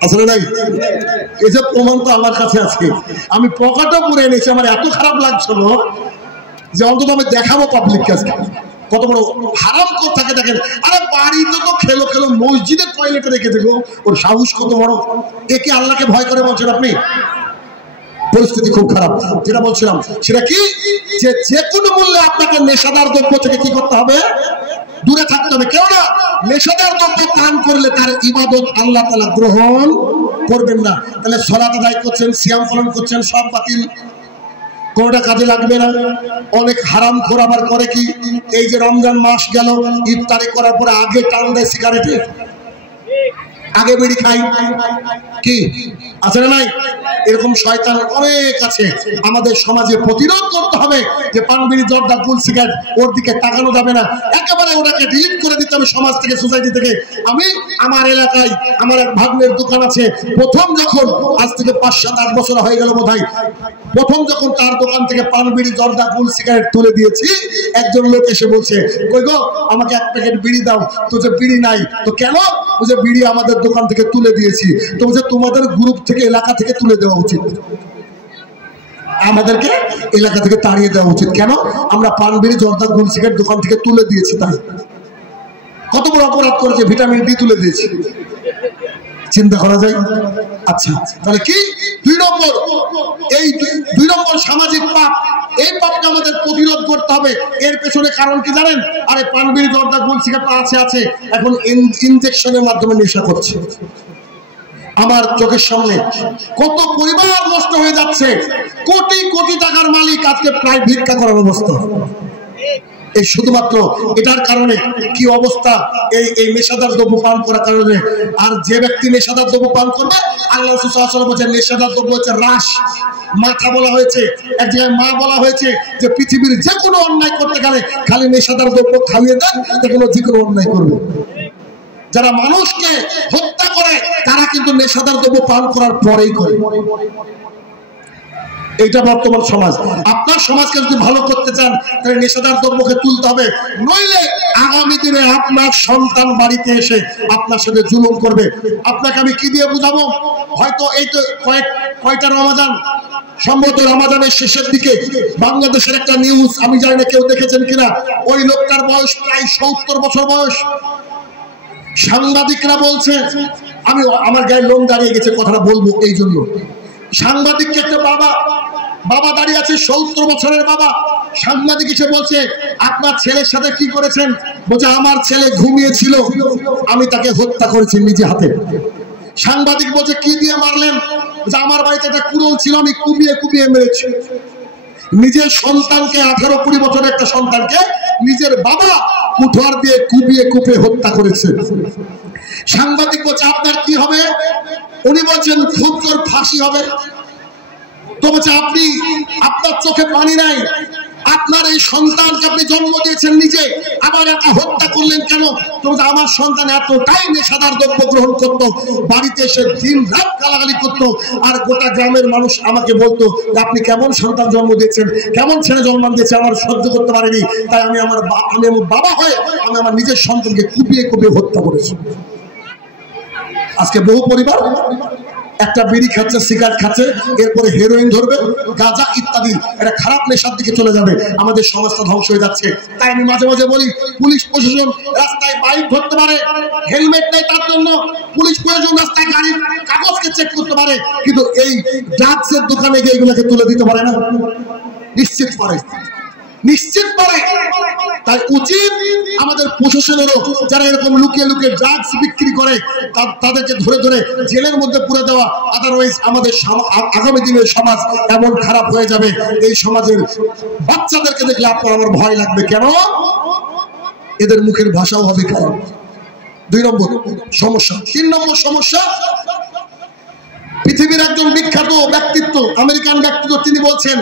আসলে নাই, এই যে প্রমাণ তো আমার কাছে আছে, আমি পকেটও পুরে এনেছি। আমার এত খারাপ লাগছিল যে অন্তত আমি দেখাবো পাবলিক কাছে কত বড় হারাম থাকে। দেখেন, আরে বাড়িতে তো খেলো মসজিদের টয়লেটে রেখে দেবো, ওর সাহস কত বড়! একে আল্লাহকে ভয় করে বলছেন আপনি? পরিস্থিতি খুব খারাপ। যেটা বলছিলাম সেটা কি, যে কোনো মূল্যে আপনাকে নেশাদার দ্রব্য থেকে কি করতে হবে? দূরে থাকতে হবে। কেউ না নেশাদার দ্রব্য পান করলে তার ইবাদত আল্লাহ তাআলা গ্রহণ করবেন না। তাহলে সালাত আদায় করছেন, সিয়াম পালন করছেন, সব বাতিল, কোনটা কাজে লাগবে না। অনেক হারামখোর আবার করে কি, এই যে রমজান মাস গেল, ইফতারি করার পরে আগে টান দেয় সিগারেটে, আগে বিড়ি খাই, কি আছে না নাই? এরকম শয়তান অনেক আছে। আমাদের সমাজে প্রতিরোধ করতে হবে যে পান বিড়ি জর্দা গুল সিগারেট ওর দিকে তাকানো যাবে না, একেবারে ওটাকে ডিলিট করে দিতে হবে সমাজ থেকে, সোসাইটি থেকে। আমি আমার এলাকায় আমার এক ভাগ্নের দোকান আছে, প্রথম যখন আজ থেকে 5-7-8 বছর হয়ে গেল বোধহয়, প্রথম যখন তার দোকান থেকে পান বিড়ি জর্দা গুল সিগারেট তুলে দিয়েছি, একজন লোক এসে বলছে, কই গো আমাকে 1 প্যাকেট বিড়ি দাও। তো যে বিড়ি নাই, তো কেন? বুঝে বিড়ি আমাদের দোকান থেকে তুলে দিয়েছি। তো বুঝে তোমাদের গ্রুপ থেকে এলাকা থেকে তুলে দেওয়া উচিত, আমাদেরকে এলাকা থেকে তাড়িয়ে দেওয়া উচিত। কেন? আমরা পান বিড়ি জর্দা গুল সিগারেট দোকান থেকে তুলে দিয়েছি, তাই কত বড় অপরাধ করেছে, ভিটামিন ডি তুলে দিয়েছি। চিন্তা করা যায়? আচ্ছা, তাহলে কি 2 নম্বর, এই 2 নম্বর সামাজিক পাপ, এই পাপকে আমাদের প্রতিরোধ করতে হবে। এর পেছনে কারণ কি জানেন? আরে পান বিড়ি জর্দা গুল সিগারেট আছে, এখন ইনজেকশনের মাধ্যমে নেশা করছে। আমার চোখের সামনে কত পরিবার নষ্ট হয়ে যাচ্ছে, কোটি কোটি টাকার মালিক আজকে প্রায় ভিক্ষা করার অবস্থা। এই শুধুমাত্র এটার কারণে কি অবস্থা, এই নেশাদার দ্রব্য পান করার কারণে। আর যে ব্যক্তি নেশাদার দ্রব্য পান করবে, আল্লাহ রাসূল সাল্লাল্লাহু আলাইহি ওয়াসাল্লাম বলেছেন নেশাদার দ্রব্য হচ্ছে রাশ, মাথা বলা হয়েছে, এক জায়গায় মা বলা হয়েছে যে পৃথিবীর যে কোনো অন্যায় করতে গেলে খালি নেশাদার দ্রব্য খাইয়ে দেন, দেখুন যে কোনো অন্যায় করবে। যারা মানুষকে হত্যা করে তারা কিন্তু নেশাদার দ্রব্য পান করার পরেই করে। এটা বর্তমান সমাজ। আপনার সমাজকে যদি ভালো করতে চান তাহলে নেশাদার দ্রব্যকে তুলতে হবে, নইলে আগামী দিনে আপনার সন্তান বাড়িতে এসে আপনার সাথে জুলুম করবে। আপনাকে আমি কি দিয়ে বুঝাবো? হয়তো এই তো কয়টা রমাদান, সম্ভবত রমাদানের শেষের দিকে বাংলাদেশের একটা নিউজ, আমি জানি না কেউ দেখেছেন কিনা, ওই লোকটার বয়স প্রায় 70 বছর বয়স। সাংবাদিকরা বলছে, আমি আমার গায়ে লোম দাঁড়িয়ে গেছে কথাটা বলবো এই জন্য। সাংবাদিককে একটা বাবা দাঁড়িয়ে আছে, 70 বছরের বাবা। সাংবাদিক এসে বলছে, আপনার ছেলের সাথে কি করেছেন? বলছে, আমার ছেলে ঘুমিয়েছিল, আমি তাকে হত্যা করেছি নিজে হাতে। সাংবাদিক বলছে, কি দিয়ে মারলেন? যে আমার বাড়িতে একটা কুড়োল ছিল, আমি কুপিয়ে মেরেছি। নিজের সন্তানকে 18-20 বছরের একটা সন্তানকে নিজের বাবা কুঠার দিয়ে কুপিয়ে কুপিয়ে হত্যা করেছে। সাংবাদিক বলছে আপনার কি হবে? উনি বলছেন খুব জোর ফাঁসি হবে। তো বলছে আপনি, আপনার চোখে পানি নাই, আপনার এই সন্তানকে আপনি জন্ম দিয়েছেন নিজে, আবার একটা হত্যা করলেন কেন? তো আমার সন্তান এতটাই নেশাদার দ্রব্য গ্রহণ করতো, বাড়িতে এসে দিন রাত গালাগালি করতো, আর গোটা গ্রামের মানুষ আমাকে বলতো আপনি কেমন সন্তান জন্ম দিয়েছেন, কেমন ছেলে জন্ম দিয়েছে, আমার সহ্য করতে পারিনি, তাই আমি আমার বাবা হয়ে আমি আমার নিজের সন্তানকে কুপিয়ে কুপিয়ে হত্যা করেছি। আজকে বহু পরিবার একটা বিড়ি খাচ্ছে, সিগারেট খাচ্ছে, এরপরে হেরোইন ধরবে, গাঁজা ইত্যাদি একটা খারাপ নেশার দিকে চলে যাবে। আমাদের সমাজটা ধ্বংস হয়ে যাচ্ছে। তাই আমি মাঝে মাঝে বলি পুলিশ প্রশাসন রাস্তায় বাইক ধরতে পারে, হেলমেট নেই তার জন্য পুলিশ প্রশাসন রাস্তায় গাড়ির কাগজকে চেক করতে পারে, কিন্তু এই ড্রাগসের দোকানে গিয়ে এগুলোকে তুলে দিতে পারে না, নিশ্চিত পারে। তাই উচিত আমাদের প্রশাসনেরও যারা এরকম লুকিয়ে লুকিয়ে ড্রাগস বিক্রি করে তাদেরকে ধরে ধরে জেলের মধ্যে পুরে দেওয়া। আদারওয়াইজ আমাদের আগামী দিনের সমাজ এমন খারাপ হয়ে যাবে, এই সমাজের বাচ্চাদেরকে দেখলে আপনার আমার ভয় লাগবে। কেন? এদের মুখের ভাষাও হবে খারাপ। 2 নম্বর সমস্যা। 3 নম্বর সমস্যা, পৃথিবীর একজন বিখ্যাত ব্যক্তিত্ব, আমেরিকান ব্যক্তিত্ব, তিনি বলছেন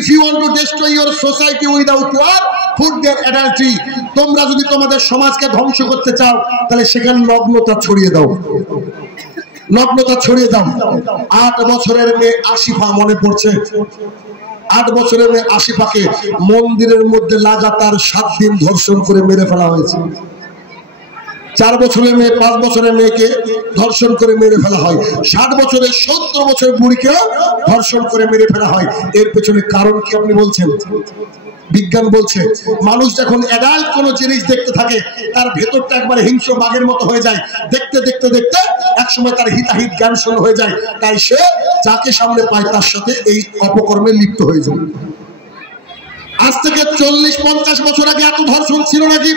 if you want to destroy your society without war, put their adultery. তোমরা যদি তোমাদের সমাজকে ধ্বংস করতে চাও তাহলে সেখানে নগ্নতা ছড়িয়ে দাও, নগ্নতা ছড়িয়ে দাও। 8 বছরের মেয়ে আশিফা, মনে পড়ছে 8 বছরের মেয়ে আশিফাকে মন্দিরের মধ্যে লাগাতার 7 দিন ধর্ষণ করে মেরে ফেলা হয়েছে। 4 বছরের মেয়ে 5 বছরের মেয়েকে ধর্ষণ করে মেরে ফেলা হয়। 60 বছরের 70 বছরের বুড়িকে ধর্ষণ করে মেরে ফেলা হয়। এর পেছনে কারণ কি আপনি বলছেন? বিজ্ঞান বলছে মানুষ যখন অ্যাডাল্ট কোনো জিনিস দেখতে থাকে তার ভেতরটা একবারে হিংস্র বাঘের মতো হয়ে যায়। দেখতে দেখতে দেখতে একসময় তার হিতাহিত জ্ঞান শূন্য হয়ে যায়, তাই সে যাকে সামনে পায় তার সাথে এই অপকর্মে লিপ্ত হয়ে যায়। আজ থেকে 40-50 বছর আগে এত ধর্ষণ ছিল নাকি?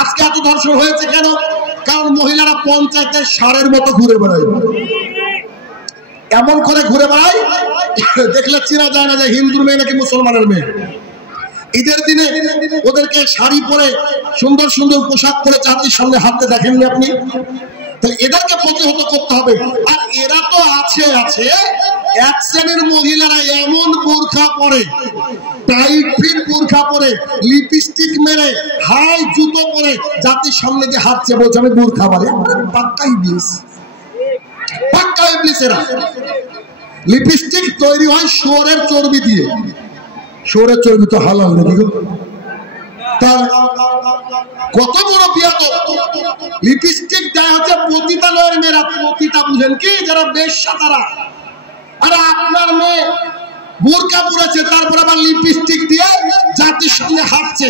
আজকে এত ধর্ষণ হয়েছে কেন? কারণ মহিলারা পঞ্চায়েতের ষাঁড়ের মতো ঘুরে বেড়ায়, এমন করে ঘুরে বেড়ায় দেখলে চেনা যায় না যে হিন্দুর মেয়ে নাকি মুসলমানের মেয়ে। ঈদের দিনে ওদেরকে শাড়ি পরে সুন্দর সুন্দর পোশাক পরে জাতির সামনে হাঁটতে দেখেননি আপনি? তাহলে এদেরকে প্রতিহত করতে হবে। আর এরা তো আছে এক শ্রেণীর মহিলারা এমন বোরখা পরে, টাইট ফিট বোরখা পরে, লিপস্টিক মেরে, হাই জুতো পরে জাতির সামনে দিয়ে হাঁটছে, বলছে আমি বোরখা পরে। পাক্কা ইবলিস, পাক্কা ইবলিস এরা। লিপস্টিক তৈরি হয় শুয়োরের চর্বি দিয়ে। শুয়োরের চর্বি তো হালাল নাকি গো? কত বড় বিয়াদব! লিপস্টিক দেয় হচ্ছে পতিতালয়ের মেয়েরা। পতিতা বুঝেন কি? যারা বেশ্যা তারা। আর আপনার মেয়ে বোরকা পরেছে, তারপর আবার লিপস্টিক দিয়ে জাতির সামনে হাঁটছে।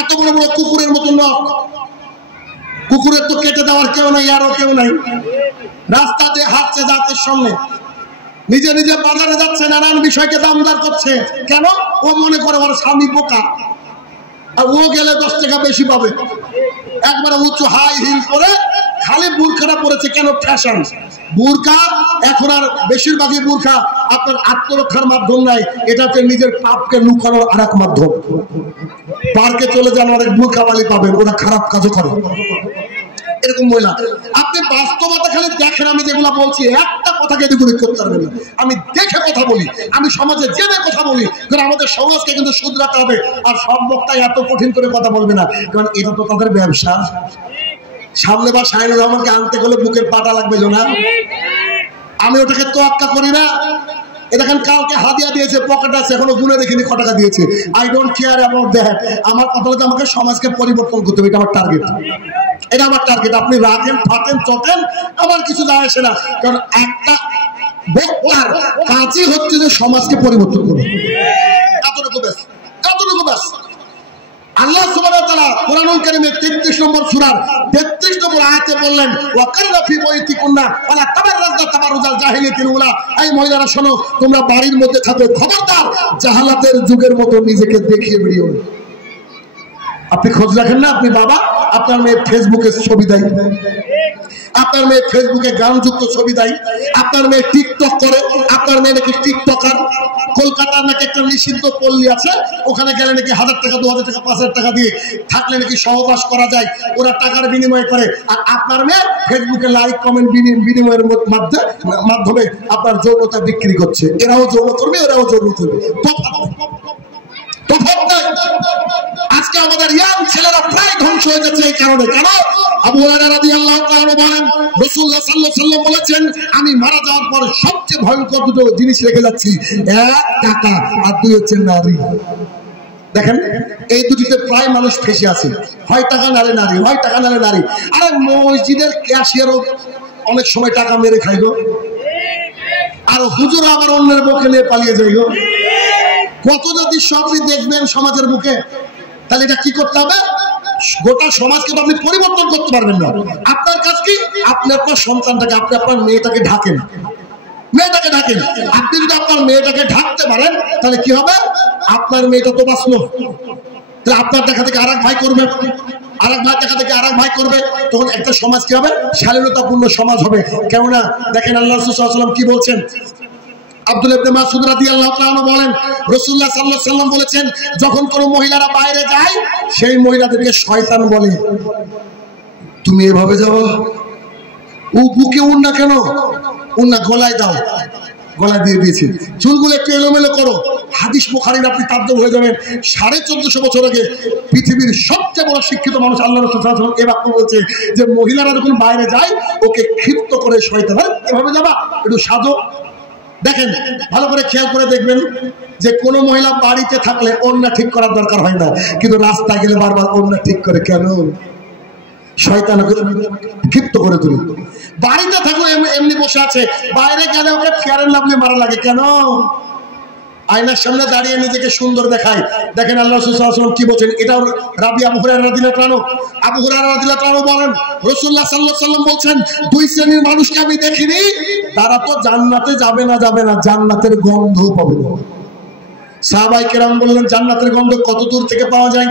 এত বড় বড় কুকুরের মতো নখ। কুকুরের তো কেটে দেওয়ার কেউ নাই, আরও কেউ নাই। রাস্তা দিয়ে হাঁটছে জাতির সামনে, নিজে নিজে বাজারে যাচ্ছে, নানান বিষয়কে দামদার করছে। কেন? ও মনে করে ওর স্বামী বোকা, আর ও গেলে 10 টাকা বেশি পাবে। একবারে উঁচু হাই হিল করে খালি বোরখাটা পরেছে। কেন? ফ্যাশন। বোরকা এখন আর বেশিরভাগই বোরখা আপনার আত্মরক্ষার মাধ্যম নাই, এটা হচ্ছে নিজের পাপকে লুকানোর আর এক মাধ্যম। পার্কে চলে যান, অনেক বোরখাওয়ালি পাবেন, ওরা খারাপ কাজও করে। এরকম মহিলা আপনি বাস্তবতা খালি দেখেন। আমি যেগুলা বলছি একটা কথাকে এদিকে করতে পারবেন না। আমি দেখে কথা বলি, আমি সমাজে জেনে কথা বলি, কারণ আমাদের সমাজকে কিন্তু শুধরাতে হবে। আর সব বক্তাই এত কঠিন করে কথা বলবে না, কারণ এটা তো তাদের ব্যবসা। সামনে বা শাহিনুর রহমানকে আনতে গেলে বুকের পাটা লাগবে না। আমি ওটাকে তোয়াক্কা করি না। এ দেখেন কালকে হাদিয়া দিয়েছে, পকেট আছে, এখনো গুনে দেখিনি ক টাকা দিয়েছে। I don't care about that. আমার কথা হচ্ছে আমাকে সমাজকে পরিবর্তন করতে হবে, এটা আমার টার্গেট। এটা আমার টার্গেট। আপনি রাখেন, ফাটেন, চটেন, আমার কিছু যায় আসে না, কারণ একটা বক্তার কাজই হচ্ছে যে সমাজকে পরিবর্তন করবে। এতটুকু ব্যাস, এতটুকু ব্যাস। আল্লাহ সুবহানাহু ওয়া তাআলা কোরআনুল কারীমের 33 নম্বর সূরার 33 নম্বর আয়াতে বললেন, ওয়াকারনা ফি বাইতিকুন্না ওয়ালা তাবাররাজনা তাবাররুজাল জাহিলিয়াতিল উলা। এই মহিলারা শোনো, তোমরা বাড়ির মধ্যে থাকো, খবরদার জাহালাতের যুগের মতো নিজেকে দেখিয়ে বেরিও না। আপনি খোঁজ রাখেন না, আপনি বাবা, আপনার মেয়ে ফেসবুকে ছবি দেয়, আপনার মেয়ে ফেসবুকে গানযুক্ত ছবি দেয়, আপনার মেয়ে টিকটক করে, আপনার মেয়ে নাকি টিকটকার, কলকাতার নাকি একটা নিষিদ্ধ পল্লী আছে, ওখানে গেলে নাকি 1000 টাকা 2000 টাকা 5000 টাকা দিয়ে থাকলে নাকি সহবাস করা যায়, ওরা টাকার বিনিময় করে। আর আপনার মেয়ে ফেসবুকে লাইক কমেন্ট বিনিময়ের মাধ্যমে আপনার যৌনতা বিক্রি করছে। এরাও যৌন করবে, এরাও যৌন করবে। আজকে আমাদের ইয়াং ছেলেরা প্রায় ধ্বংস হয়ে যাচ্ছে এই কারণে। কেন? আবু হুরায়রা রাদিয়াল্লাহু তাআলা বলেন, রাসূলুল্লাহ সাল্লাল্লাহু আলাইহি ওয়াসাল্লাম বলেছেন, আমি মারা যাওয়ার পর সবচেয়ে ভয়ঙ্কর দুটো জিনিস রেখে যাচ্ছি, এক টাকা আর দুই হচ্ছে নারী। দেখেন এই দুটিতে প্রায় মানুষ ফেসে আছে, হয় টাকা নালে নারী, হয় টাকা নালে নারী। আরে মসজিদের ক্যাশিয়ারও অনেক সময় টাকা মেরে খাই গো, আর হুজুর আবার অন্যের মুখে নিয়ে পালিয়ে যাই গো। কত যদি আপনি দেখবেন সমাজের মুখে, তাহলে এটা কি করতে হবে? গোটা সমাজকে আপনি পরিবর্তন করতে পারবেন না। আপনার কাজ কি? আপনি আপনার সন্তানটাকে, আপনি আপনার মেয়েটাকে ঢাকেন, মেয়েটাকে ঢাকেন। আপনি যদি আপনার মেয়েটাকে ঢাকতে পারেন তাহলে কি হবে? আপনার মেয়েটা তো বাঁচলো। তাহলে আপনার দেখা থেকে আরেক ভাই করবে, আরেক ভাই দেখা থেকে আরেক ভাই করবে, তখন একটা সমাজ কি হবে? শালীনতাপূর্ণ সমাজ হবে। কেননা দেখেন আল্লাহ রাসূল সাল্লাল্লাহু আলাইহি ওয়াসাল্লাম কি বলছেন। আব্দুল্লাহ ইবনে মাসউদ রাদিয়াল্লাহু তাআলা বলেন, রাসূলুল্লাহ সাল্লাল্লাহু আলাইহি ওয়াসাল্লাম বলেছেন, যখন কোনো মহিলারা বাইরে যায় সেই মহিলাদেরকে শয়তান বলে। তুমি এভাবে যাও, ও বুকে উন্না কেন? উন্না গলায় দাও, গলায় দিয়ে দিয়েছে। চুলগুলো একটু এলোমেলো করো। হাদিস বুখারীর আপনি তাজ্জব হয়ে যাবেন। 1450 বছর আগে পৃথিবীর সবচেয়ে বড় শিক্ষিত মানুষ আল্লাহ রাসূল সাল্লাল্লাহু আলাইহি ওয়াসাল্লাম এই বাক্য বলছে যে মহিলারা যখন বাইরে যায় ওকে ক্ষিপ্ত করে শয়তান, এভাবে যাবা, একটু সাজো। দেখেন ভালো করে খেয়াল করে দেখবেন যে কোন মহিলা বাড়িতে থাকলে ওড়না ঠিক করার দরকার হয় না, কিন্তু রাস্তায় গেলে বারবার ওড়না ঠিক করে। কেন? শয়তানকে ক্ষিপ্ত করে তুলে। বাড়িতে থাকলে এমনি বসে আছে, বাইরে গেলে ওকে ফেয়ার এন্ড লাভলি মারা লাগে। কেন? আয়নার সামনে দাঁড়িয়ে নিজেকে সুন্দর দেখায়। দেখেন আল্লাহ রাসূল সাল্লাল্লাহু আলাইহি ওয়াসাল্লাম কি বলেন, এটাও রাবি আবু হুরায়রা রাদিয়াল্লাহু আনহু, আবু হুরায়রা রাদিয়াল্লাহু আনহু বলেন, রাসূলুল্লাহ সাল্লাল্লাহু আলাইহি ওয়াসাল্লাম বলেন, দুই শ্রেণীর মানুষকে আমি দেখিনি, তারা তো জান্নাতে যাবে না, জান্নাতের গন্ধ পাবে না। সাহাবায়ে কেরাম বললেন, জান্নাতের গন্ধ কত দূর থেকে পাওয়া যায়?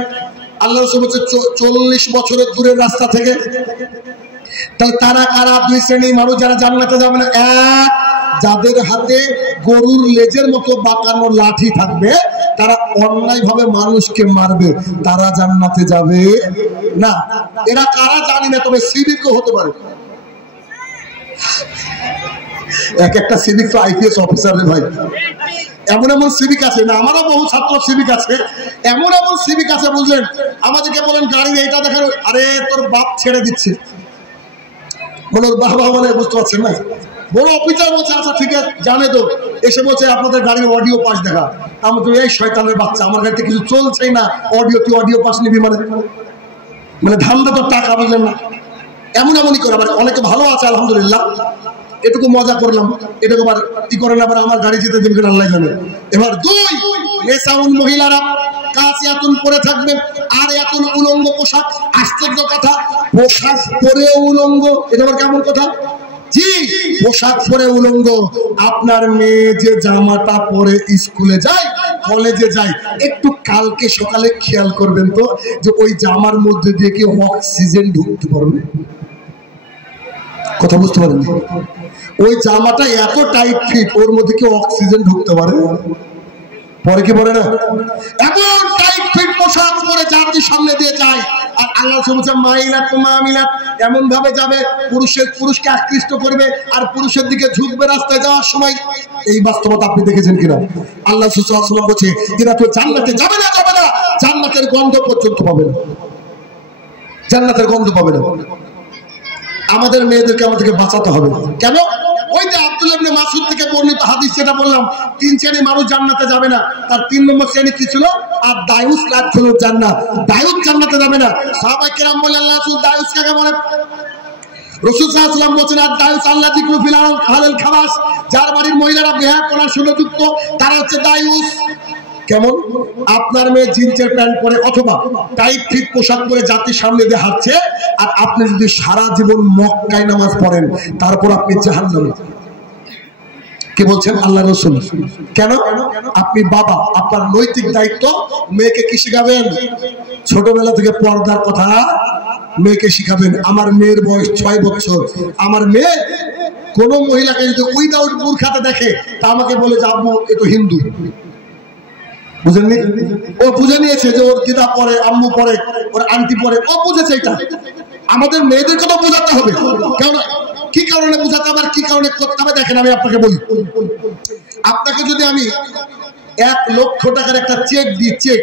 আল্লাহ রাসূল বলেন 40 বছরের দূরের রাস্তা থেকে। তাহলে তারা কারা? দুই শ্রেণীর মানুষ যারা জান্নাতে যাবে না। এক, যাদের হাতে গরুর লেজের মতো বাঁকানো লাঠি থাকবে, তারা অন্যায় ভাবে মানুষকে মারবে, তারা জান্নাতে যাবে না। এরা কারা জানি না, তবে সিভিকও হতে পারে। এক একটা সিভিক তো আইপিএস অফিসার রে ভাই। এমন এমন সিভিক আছে না, আমারও বহু ছাত্র সিভিক আছে, এমন এমন সিভিক আছে বুঝলেন, আমাদেরকে বলেন গাড়ি এইটা দেখেন, আরে তোর বাপ ছেড়ে দিচ্ছে, বলো বাবা বলে, বুঝতে পারছেন না? বড় অফিসার বলছে আচ্ছা ঠিক আছে, জানে তো, এসে বলছে আপনাদের গাড়ির অডিও পাস দেখা। আমি তো এই শয়তানের বাচ্চা, আমার গাড়িতে কিছু চলছেই না, তুই অডিও পাস নিবি মানে ধান্দা তো টাকা, বুঝলেন না? এমনই করে। আবার অনেকে ভালো আছে আলহামদুলিল্লাহ, এটুকু মজা করলাম, এটুকু আবার কি করেন, আবার আমার গাড়ি যেতে দেবেন আল্লাহ জানে। এবার দুই, নেশাউন মহিলারা কাসিয়াতুন পরে থাকবে, আর এতুন উলঙ্গ পোশাক। আশ্চর্য কথা, পোশাক পরে উলঙ্গ, এটা আবার কেমন কথা? জি, পোশাক পরে উলঙ্গ। আপনার মেয়ে যে জামাটা পরে স্কুলে যায়, কলেজে যায়, একটু কালকে সকালে খেয়াল করবেন তো যে ওই জামার মধ্যে দিয়ে কি অক্সিজেন ঢুকতে পারবে? কথা বুঝতে পারেন? ওই জামাটা এত টাইট ফিট, ওর মধ্যে কি অক্সিজেন ঢুকতে পারে? পরে কি পরে না? এমন টাইট ফিট পোশাক পরে জাতির সামনে দিয়ে যায়, আর আল্লাহ বলছে মাইলাত মামিলাত, এমন ভাবে যাবে পুরুষকে আকৃষ্ট করবে, আর পুরুষের দিকে ঝুঁকবে রাস্তায় যাওয়ার সময়। এই বাস্তবতা আপনি দেখেছেন কিনা? আল্লাহ সাল্লাল্লাহু আলাইহি ওয়াসাল্লাম বলছে এরা তো জান্নাতে যাবে না, জান্নাতের গন্ধ পর্যন্ত পাবে না, জান্নাতের গন্ধ পাবে না। আমাদের মেয়েদেরকে আমাদেরকে বাঁচাতে হবে। কেন? ওই যে আব্দুল্লাহ ইবনে মাসউদ থেকে বর্ণিত হাদিস যেটা বললাম, 3 শ্রেণীর মানুষ জান্নাতে যাবে না, তার 3 নম্বর শ্রেণী কি ছিল? আর দায়ুস লাদখুল জান্নাত, দায়ুস জান্নাতে যাবে না। সাহাবায়ে কেরাম বললেন আল্লাহ রাসূল দায়ুস কাকে বলে? রাসূল সাল্লাল্লাহু আলাইহি ওয়াসাল্লাম বলেন আর দায়ুস আল্লাহ যিকরু ফিল আহলিল খাবাস, যার বাড়ির মহিলারা বেহায়া করার সুযোগযুক্ত, তারা হচ্ছে দায়ুস। কেমন? আপনার মেয়ে জিন্সের প্যান্ট পরে অথবা টাইট ফিট পোশাক পরে জাতির সামনে দিয়ে হাঁটছে, আর আপনি যদি সারা জীবন মক্কায় নামাজ পড়েন, তারপর আপনি জাহান্নামে। কি বলছেন আল্লাহ রাসূল? কেন? আপনি বাবা, আপনার নৈতিক দায়িত্ব মেয়েকে কি শিখাবেন? ছোটবেলা থেকে পর্দার কথা মেয়েকে শিখাবেন। আমার মেয়ের বয়স 6 বছর, আমার মেয়ে কোন মহিলাকে যদি উইদাউট বোরখাতে দেখে তা আমাকে বলে যে আব্বু এ তো হিন্দু, বুঝেননি? ও বুঝে নিয়েছে যে ওর দিদা পরে, আম্মু পরে, ওর আন্টি পরে, ও বুঝেছে এটা। আমাদের মেয়েদেরকে তো বোঝাতে হবে, কেন কি কারণে বোঝাতে হবে আর কি কারণে করতে হবে। দেখেন আমি আপনাকে বলি, আপনাকে যদি আমি 1 লক্ষ টাকার একটা চেক দিই, চেক,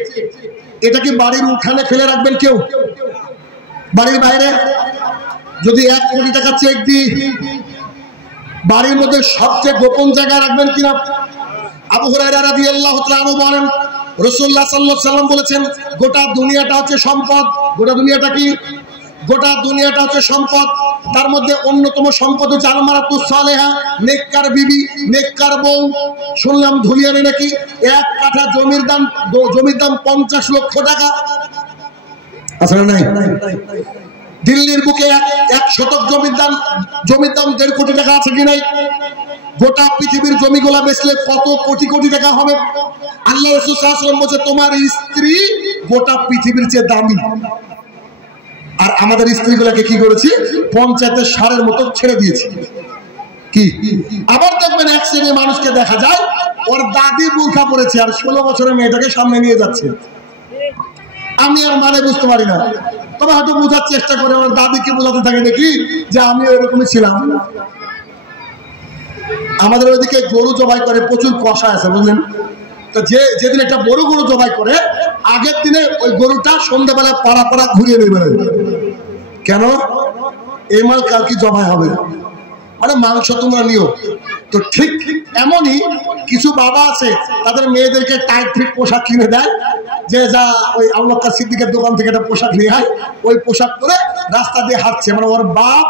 এটা কি বাড়ির উঠানে ফেলে রাখবেন কেউ? বাড়ির বাইরে? যদি 1 কোটি টাকা চেক দিই, বাড়ির মধ্যে সবচেয়ে গোপন জায়গায় রাখবেন কিনা? আবু হুরায়রা রাদিয়াল্লাহু তাআলা আনহু বলেন, রাসূলুল্লাহ সাল্লাল্লাহু আলাইহি সাল্লাম বলেছেন, গোটা দুনিয়াটা হচ্ছে সম্পদ। গোটা দুনিয়াটা কি? গোটা দুনিয়াটা হচ্ছে সম্পদ। তার মধ্যে অন্যতম সম্পদ হচ্ছে আলমারাতুস সালেহা, নেককার বিবি, নেককার বউ। শুনলাম ধুলিয়ানে নাকি 1 কাঠা জমির দাম 50 লক্ষ টাকা। আসলে নাই? দিল্লির বুকে 1 শতক জমির দাম 1.5 কোটি টাকা আছে কি নাই? গোটা পৃথিবীর জমিগুলা বেচলে কত কোটি কোটি টাকা হবে? আল্লাহ রাসূল সাল্লাল্লাহু আলাইহি ওয়াসাল্লাম বলেছে তোমার স্ত্রী গোটা পৃথিবীর চেয়ে দামি। আর আমাদের স্ত্রীগুলোকে কি করেছি? পঞ্চায়েতের সারের মতো ছেড়ে দিয়েছি। কি আবার দেখবেন এক শ্রেণীর মানুষকে দেখা যায় ওর দাদি বোরকা পরেছে আর 16 বছরের মেয়েটাকে সামনে নিয়ে যাচ্ছে। আমি আর মানে বুঝতে পারি না, তবে হয়তো বোঝার চেষ্টা করে ওর দাদিকে বোঝাতে থাকে দেখি যে আমি এরকমই ছিলাম। আমাদের ওইদিকে গরু জবাই করে, প্রচুর কষা আছে বুঝলেন তো। যেদিন একটা বড় গরু জবাই করে, আগের দিনে ওই গরুটা সন্ধ্যাবেলা পাড়া পাড়া ঘুরিয়ে নেবে। কেন? এই মাল কালকে জবাই হবে, মানে মাংস তোমরা নিও। তো ঠিক এমনই কিছু বাবা আছে, তাদের মেয়েদেরকে টাইট ফিট পোশাক কিনে দেয়, যে যা ওই আবু বকর সিদ্দিকের দোকান থেকে একটা পোশাক নিয়ে হয়, ওই পোশাক পরে রাস্তা দিয়ে হাঁটছে। মানে ওর বাপ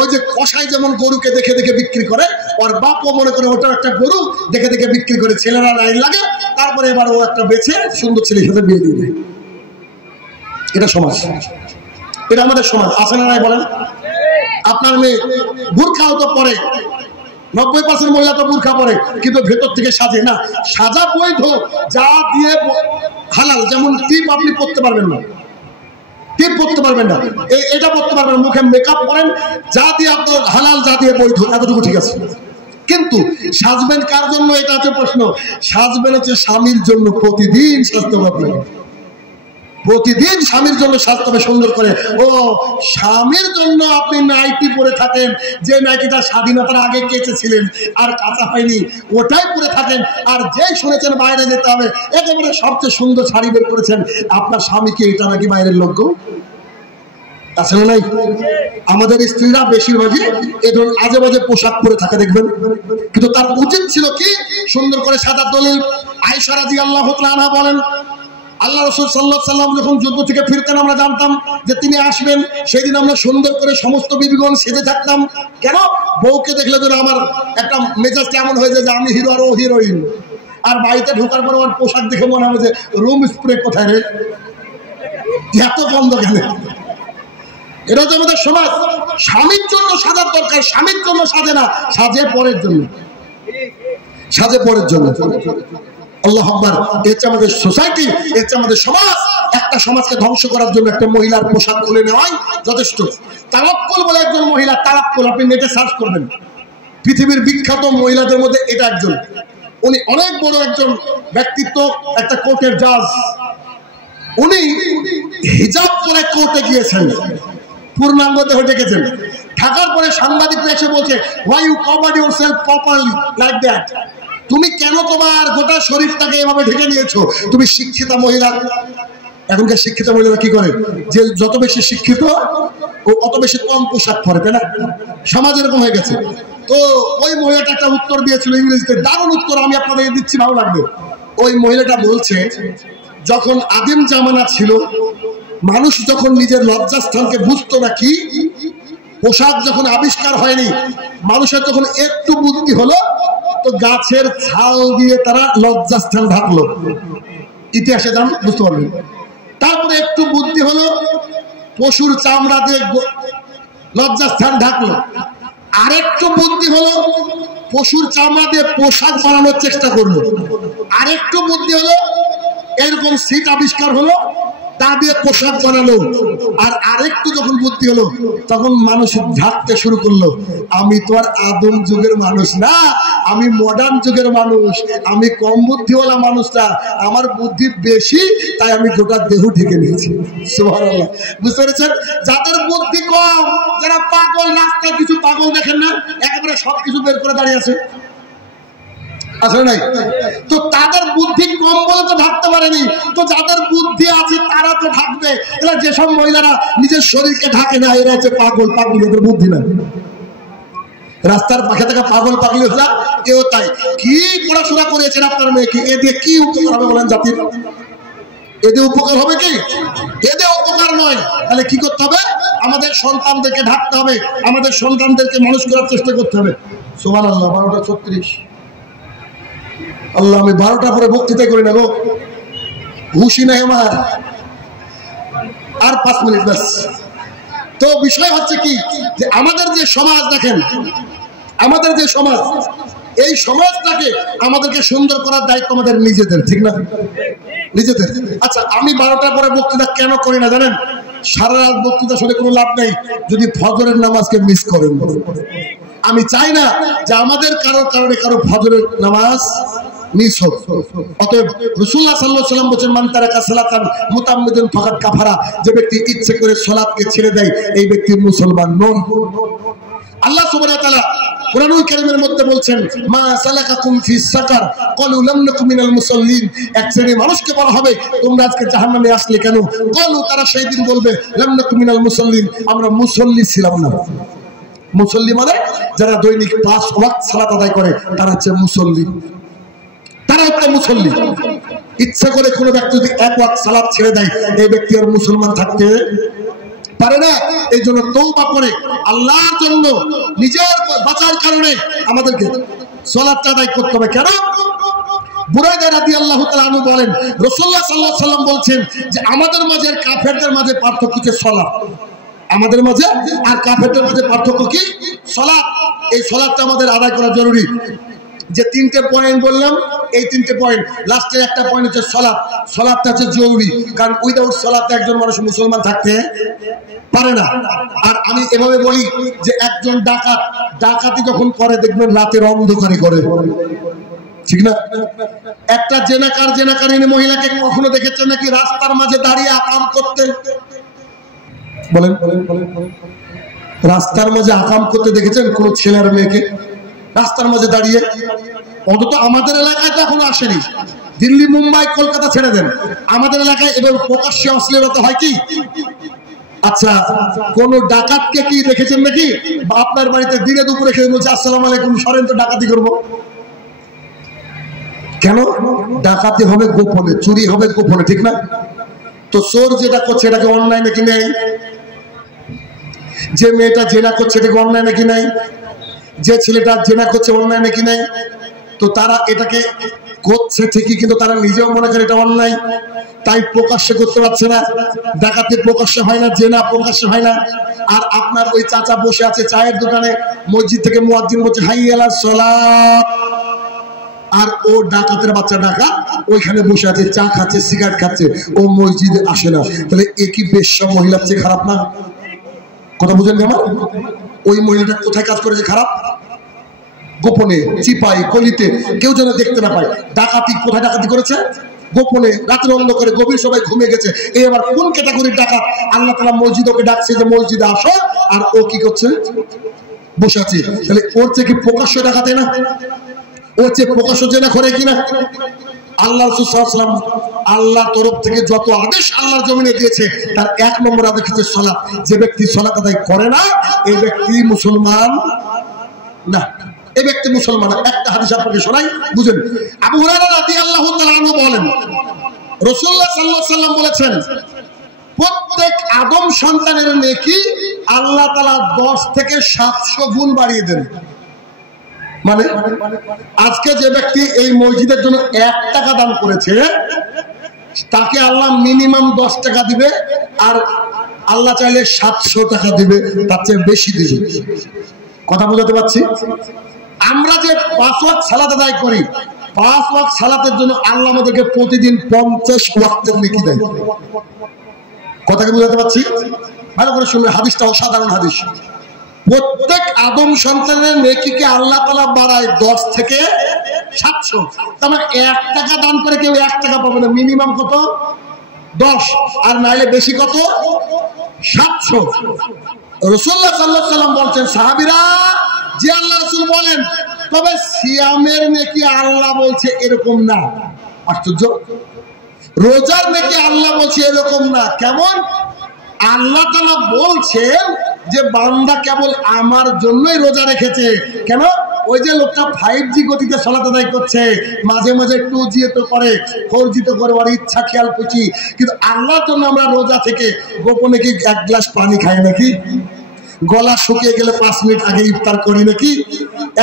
ওই যে কষাই যেমন গরুকে দেখে দেখে বিক্রি করে, ওর বাপও মনে করে ওটা একটা গরু দেখে দেখে বিক্রি করে। ছেলেরা লাইন লাগে, তারপরে এবার ও একটা বেছে সুন্দর ছেলের সাথে বিয়ে দিয়ে দেয়। এটা সমাজ, এটা আমাদের সমাজ। আছে না নাই বলেন? আপনার মেয়ে বোরখাও তো পরে, 90% মহিলা তো বোরখা পরে, কিন্তু ভেতর থেকে সাজে না। সাজা বৈধ, যা দিয়ে হালাল। যেমন টিপ আপনি পরতে পারবেন না, টিপ পরতে পারবেন না, এটা পরতে পারবেন না। মুখে মেকআপ করেন, যা দিয়ে আপনার হালাল, যা দিয়ে বৈধ, এতটুকু ঠিক আছে। কিন্তু সাজবেন কার জন্য? এটা হচ্ছে প্রশ্ন। সাজবেন হচ্ছে স্বামীর জন্য। প্রতিদিন সাজতে হবে আপনাকে, প্রতিদিন স্বামীর জন্য সাজতে হবে সুন্দর করে। ও স্বামীর জন্য আপনি নাইটি পরে থাকেন, যে নাইটিটা স্বাধীনতার আগে কেচেছিলেন আর কাঁচা হয়নি, ওটাই পরে থাকেন। আর যেই শুনেছেন বাইরে যেতে হবে, একেবারে সবচেয়ে সুন্দর শাড়ি বের করেছেন, আপনার স্বামীকে এটা নাকি বাইরের লোক। আছে না নাই? আমাদের স্ত্রীরা বেশিরভাগই এ ধরনের আজে বাজে পোশাক পরে থাকে দেখবেন, কিন্তু তার উচিত ছিল কি সুন্দর করে সাজার। দলিল আয়েশা রাদিয়াল্লাহু তাআলা আনহা বলেন, আল্লাহ রাসূল সাল্লাল্লাহু আলাইহি ওয়াসাল্লাম যখন যুদ্ধ থেকে ফিরতেন, আমরা জানতাম যে তিনি আসবেন। সেই দিন আমরা সুন্দর করে সমস্ত বিবিগণ সেজে থাকতাম। কেন? বউকে দেখলে যেন আমার একটা মেজাজ কেমন হয়ে যায় যে আমি হিরো আর ও হিরোইন। আর বাড়িতে ঢোকার পর ওর পোশাক দেখে মনে হবে যে রুম স্প্রে কোথায় রে, এত বন্ধ কেন? এটা হচ্ছে আমাদের সমাজ। স্বামীর জন্য সাজার দরকার, স্বামীর জন্য সাজে না, সাজে পরের জন্য, সাজে পরের জন্য। আল্লাহ আকবার। এর চেয়ে আমাদের সোসাইটি, এর চেয়ে আমাদের সমাজ, একটা সমাজকে ধ্বংস করার জন্য একটা মহিলার পোশাক খুলে নেওয়াই যথেষ্ট। তাওয়াক্কুল বলে একজন মহিলা, তাওয়াক্কুল, আপনি নেটে সার্চ করবেন, পৃথিবীর বিখ্যাত মহিলাদের মধ্যে এটা একজন। উনি অনেক বড় একজন ব্যক্তিত্ব, একটা কোর্টের জাজ। উনি হিজাব পরে কোর্টে গিয়েছেন, পূর্ণাঙ্গ দেহ ডেকেছেন। থাকার পরে সাংবাদিকরা এসে বলছে, why you covered yourself properly like that? তুমি কেন তোমার গোটা শরীরটাকে এভাবে ঢেকে নিয়েছো? তুমি শিক্ষিতা মহিলা। এখনকার শিক্ষিত মহিলারা কি করে? যে যত বেশি শিক্ষিত ও অত বেশি কম পোশাক পরে, তাই না? সমাজ এরকম হয়ে গেছে। তো ওই মহিলাটা একটা উত্তর দিয়েছিল ইংরেজিতে, দারুণ উত্তর, আমি আপনাদের দিচ্ছি, ভালো লাগবে। ওই মহিলাটা বলছে, যখন আদিম জামানা ছিল, মানুষ যখন নিজের লজ্জাস্থানকে বুঝতো না, কি পোশাক যখন আবিষ্কার হয়নি, মানুষের যখন একটু বুদ্ধি হলো, তো গাছের ছাল দিয়ে তারা লজ্জাস্থান ঢাকলো। ইতিহাসে যান বুঝতে পারবেন। তারপরে একটু বুদ্ধি হলো, পশুর চামড়া দিয়ে লজ্জাস্থান ঢাকলো। আরেকটু বুদ্ধি হলো, পশুর চামড়া দিয়ে পোশাক বানানোর চেষ্টা করলো। আরেকটু বুদ্ধি হলো, এরকম সিট আবিষ্কার হলো, তা দিয়ে পোশাক বানালো। আর আরেকটু যখন বুদ্ধি হলো তখন মানুষ ঝাঁকতে শুরু করলো, আমি তো আর আদম যুগের মানুষ না, আমি মডার্ন যুগের মানুষ, আমি কম বুদ্ধিওয়ালা মানুষ না, আমার বুদ্ধি বেশি, তাই আমি গোটা দেহ ঢেকে নিয়েছি। সুবহানাল্লাহ। বুঝতে পেরেছেন? যাদের বুদ্ধি কম, যারা পাগল, রাস্তায় কিছু পাগল দেখেন না, একেবারে সবকিছু বের করে দাঁড়িয়ে আছে, আসলে নাই? তো তাদের বুদ্ধি কম বলে তো ঢাকতে পারেনি, তো যাদের বুদ্ধি আছে তারা তো ঢাকবে। এরা যেসব মহিলারা নিজের শরীরকে ঢাকে না, এরা হচ্ছে পাগল পাগলি, এদের বুদ্ধি না। রাস্তার পাখে থাকা পাগল পাগলি হলা এও তাই। কি পড়াশোনা করেছেন আপনার মেয়েকে, এ দিয়ে কি উপকার হবে বলেন জাতির? এদের উপকার হবে কি? এদের উপকার নয়। তাহলে কি করতে হবে? আমাদের সন্তানদেরকে ঢাকতে হবে, আমাদের সন্তানদেরকে মানুষ করার চেষ্টা করতে হবে। সুবহানাল্লাহ। 12:36। আল্লাহ, আমি 12টা পরে বক্তৃতা করি না গো, হুশি নাই আমার, আর 5 মিনিট ব্যাস। তো বিষয় হচ্ছে কি, যে আমাদের যে সমাজ দেখেন, আমাদের যে সমাজ, এই সমাজটাকে আমাদেরকে সুন্দর করার দায়িত্ব আমাদের নিজেদের, ঠিক না? নিজেদের। আচ্ছা, আমি 12টার পরে বক্তৃতা কেন করি না জানেন? সারা রাত বক্তৃতা শুনে কোনো লাভ নেই যদি ফজরের নামাজকে মিস করেন। আমি চাই না যে আমাদের কারোর কারণে কারো ফজরের নামাজ মিস হোক। অতএব রাসূলুল্লাহ সাল্লাল্লাহু আলাইহি ওয়াসাল্লাম বলেছেন, মান তারাকা সালাতান মুতাম্মিদান ফাকাদ কাফারা, যে ব্যক্তি ইচ্ছে করে সালাতকে ছেড়ে দেয় এই ব্যক্তি মুসলমান নন। আল্লাহ সুবহানাহু ওয়া তাআলা কুরআনুল কারীমের মধ্যে বলছেন, মা সালাকাকুম ফিস সাকার ক্বালু লাম নাকুম মিনাল মুসাল্লিন। এক শ্রেণীর মানুষকে বলা হবে, তোমরা আজকে জাহান্নামে আসলে কেন? ক্বালু, তারা সেই দিন বলবে, লাম নাকুম মিনাল মুসাল্লিন, আমরা মুসল্লি ছিলাম না। মুসল্লি মানে যারা দৈনিক 5 ওয়াক্ত সালাত আদায় করে, তারা হচ্ছে মুসল্লি, তারা হচ্ছে মুসল্লি। ইচ্ছা করে কোনো ব্যক্তি যদি 1 ওয়াক্ত সালাত ছেড়ে দেয়, এই ব্যক্তি আর মুসলমান থাকতে পারে না। এই জন্য তওবা করে আল্লাহর জন্য নিজের বাঁচার কারণে আমাদেরকে সালাতটা আদায় করতে হবে। কেন? বুরায়দা রাদিয়াল্লাহু তাআলা আনহু বলেন, রাসূলুল্লাহ সাল্লাল্লাহু আলাইহি ওয়াসাল্লাম বলছেন যে আমাদের মাঝে আর কাফেরদের মাঝে পার্থক্য হচ্ছে সালাত। আমাদের মাঝে আর কাফেরদের মাঝে পার্থক্য কি? সালাত। এই সালাতটা আমাদের আদায় করা জরুরি। যে 3টে পয়েন্ট বললাম, এই 3টে পয়েন্ট, লাস্টের একটা পয়েন্ট হচ্ছে সালাত। সালাতটা হচ্ছে জরুরি, কারণ উইদাউট সালাতে একজন মানুষ মুসলমান থাকতে পারে না। আর আমি এভাবে বলি যে একজন ডাকাতি যখন করে দেখবেন রাতের অন্ধকারে করে, ঠিক না? একটা জেনাকারিনী মহিলাকে কখনো দেখেছেন নাকি রাস্তার মাঝে দাঁড়িয়ে আকাম করতে? বলেন, রাস্তার মাঝে আকাম করতে দেখেছেন কোন ছেলের মেয়েকে রাস্তার মাঝে দাঁড়িয়ে? অন্তত আমাদের এলাকায় তো এখনো আসেনি। দিল্লি, মুম্বাই, কলকাতা ছেড়ে দেন, আমাদের এলাকায় এবার প্রকাশ্যে অশ্লীলতা হয় কি? আচ্ছা, কোন ডাকাতকে কি দেখেছেন নাকি আপনার বাড়িতে দিনে দুপুরে খেয়ে বলছে আসসালামু আলাইকুম, সরেন তো ডাকাতি করবো? কেন? ডাকাতি হবে গোপনে, চুরি হবে গোপনে, ঠিক না? তো চোর যেটা করছে এটাকে অন্যায় নাকি নেই? যে মেয়েটা জেনা করছে এটাকে অন্যায় নাকি নাই? যে ছেলেটা জেনা করছে অন্যায় নাকি নাই? তো তারা এটাকে করছে ঠিকই, কিন্তু তারা নিজেও মনে করে এটা অন্যায়, তাই প্রকাশ্যে করতে পারছে না। ডাকাতি প্রকাশ্যে হয় না, জেনা প্রকাশ্যে হয় না। আর আপনার ওই চাচা বসে আছে চায়ের দোকানে, মসজিদ থেকে মুয়াজ্জিন বলছে হাইয়া আলাস সালাত, আর ও ডাকাতের বাচ্চা ডাকাত ওইখানে বসে আছে, চা খাচ্ছে, সিগারেট খাচ্ছে, ও মসজিদে আসে না। তাহলে একই বেশ্যা মহিলার চেয়ে খারাপ না? কথা বুঝেন আমার? ওই মহিলাটা কোথায় কাজ করেছে খারাপ? গোপনে, চিপাই গলিতে, কেউ যেন দেখতে না পায়। ডাকাতি কোথায় ডাকাতি করেছে? গোপনে, রাতের অন্ধকারে, গভীর সবাই ঘুমিয়ে গেছে। এই আবার কোন ক্যাটাগরির ডাকাত? আল্লাহ তাআলা মসজিদ ওকে ডাকছে যে মসজিদে আসো, আর ও কি করছে? বসে আছে। তাহলে ওর চেয়ে কি প্রকাশ্য ডাকাতে না? ওর চেয়ে প্রকাশ্য জেনা করে কিনা? আল্লাহ রাসূল সাল্লাল্লাহু আলাইহি ওয়াসাল্লাম আল্লাহর তরফ থেকে যত আদেশ আল্লাহর জমিনে দিয়েছে তার 1 নম্বর আদেশ হচ্ছে সালাত। যে ব্যক্তি সালাত আদায় করে না, এই ব্যক্তি মুসলমান না, এই ব্যক্তি মুসলমান না। একটা হাদিস আপনাকে শোনাই, বুঝেন। আবু হুরায়রা রাদিয়াল্লাহু তাআলা আনহু বলেন, রাসূলুল্লাহ সাল্লাল্লাহু আলাইহি ওয়াসাল্লাম বলেছেন, প্রত্যেক আদম সন্তানের নেকি আল্লাহ তাআলা 10 থেকে 700 গুণ বাড়িয়ে দেন। মানে আজকে যে ব্যক্তি এই মসজিদের জন্য 1 টাকা দান করেছে, তাকে আল্লাহ মিনিমাম 10 টাকা দিবে, আর আল্লাহ চাইলে 700 টাকা দিবে, তার চেয়ে বেশি দিবে। কথা বোঝাতে পারছি? আমরা যে 5 ওয়াক্ত সালাত আদায় করি, 5 ওয়াক্ত সালাতের জন্য আল্লাহ আমাদেরকে প্রতিদিন 50 ওয়াক্তের নেকি দেয়। কথা কি বুঝাতে পারছি? ভালো করে শুনবেন, হাদিসটা অসাধারণ হাদিস। প্রত্যেক আদম সন্তানের নেকিকে আল্লাহ তাআলা বাড়ায় 10 থেকে 700। তার মানে 1 টাকা দান করে কেউ 1 টাকা পাবে না, মিনিমাম কত? 10, আর নাইলে বেশি কত? 700। রাসূলুল্লাহ সাল্লাল্লাহু আলাইহি ওয়াসাল্লাম বলছেন, সাহাবীরা যে আল্লাহ রাসূল বলেন, তবে সিয়ামের নেকি আল্লাহ বলছে এরকম না। আশ্চর্য! রোজার নেকি আল্লাহ বলছে এরকম না। কেমন? আল্লাহ তাআলা বলছেন যে বান্দা কেবল আমার জন্যই রোজা রেখেছে। কেন? ওই যে লোকটা 5G গতিতে সালাত আদায় করছে, মাঝে মাঝে 2G তো করে, 4G তো করে, ওর ইচ্ছা খেয়াল করছি, কিন্তু আল্লাহর জন্য আমরা রোজা থেকে গোপনে কি 1 গ্লাস পানি খাই নাকি? গলা শুকিয়ে গেলে 5 মিনিট আগে ইফতার করি নাকি?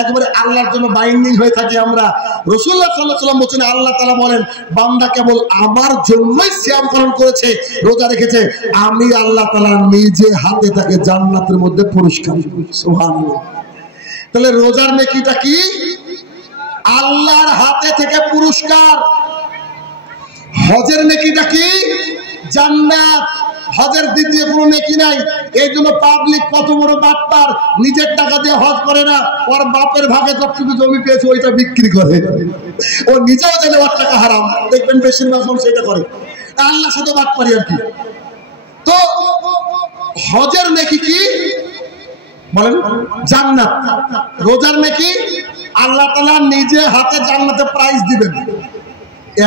একবারে আল্লাহর জন্য বাইন্ডিং হয়ে থাকি আমরা। রাসূলুল্লাহ সাল্লাল্লাহু আলাইহি ওয়াসাল্লাম বলেন, আল্লাহ তাআলা বলেন বান্দা কেবল আমার জন্যই সিয়াম পালন করেছে, রোজা রেখেছে, আমি আল্লাহ তাআলা নিজে হাতে তাকে জান্নাতের মধ্যে পুরস্কার দেব। সুবহানাল্লাহ। তাহলে রোজার নেকিটা কি? আল্লাহর হাতে থেকে পুরস্কার। হজের নেকিটা কি? জান্নাত। হজের দিক দিয়ে কোনো নেকি নাই। এই জন্য পাবলিক কত বড় বাটপার, নিজের টাকা দিয়ে হজ করে না, ওর বাপের ভাগে যতটুকু জমি পেয়েছে ওইটা বিক্রি করে। ও নিজেও জানে ওর টাকা হারাম, দেখবেন বেশিরভাগ মানুষ সেটা করে। আল্লাহ সাথে বাটপারি আর কি। তো হজের নেকি কি বলেন? জান্নাত। রোজার নেকি আল্লাহ তাআলা নিজে হাতে জান্নাতে প্রাইজ দিবেন।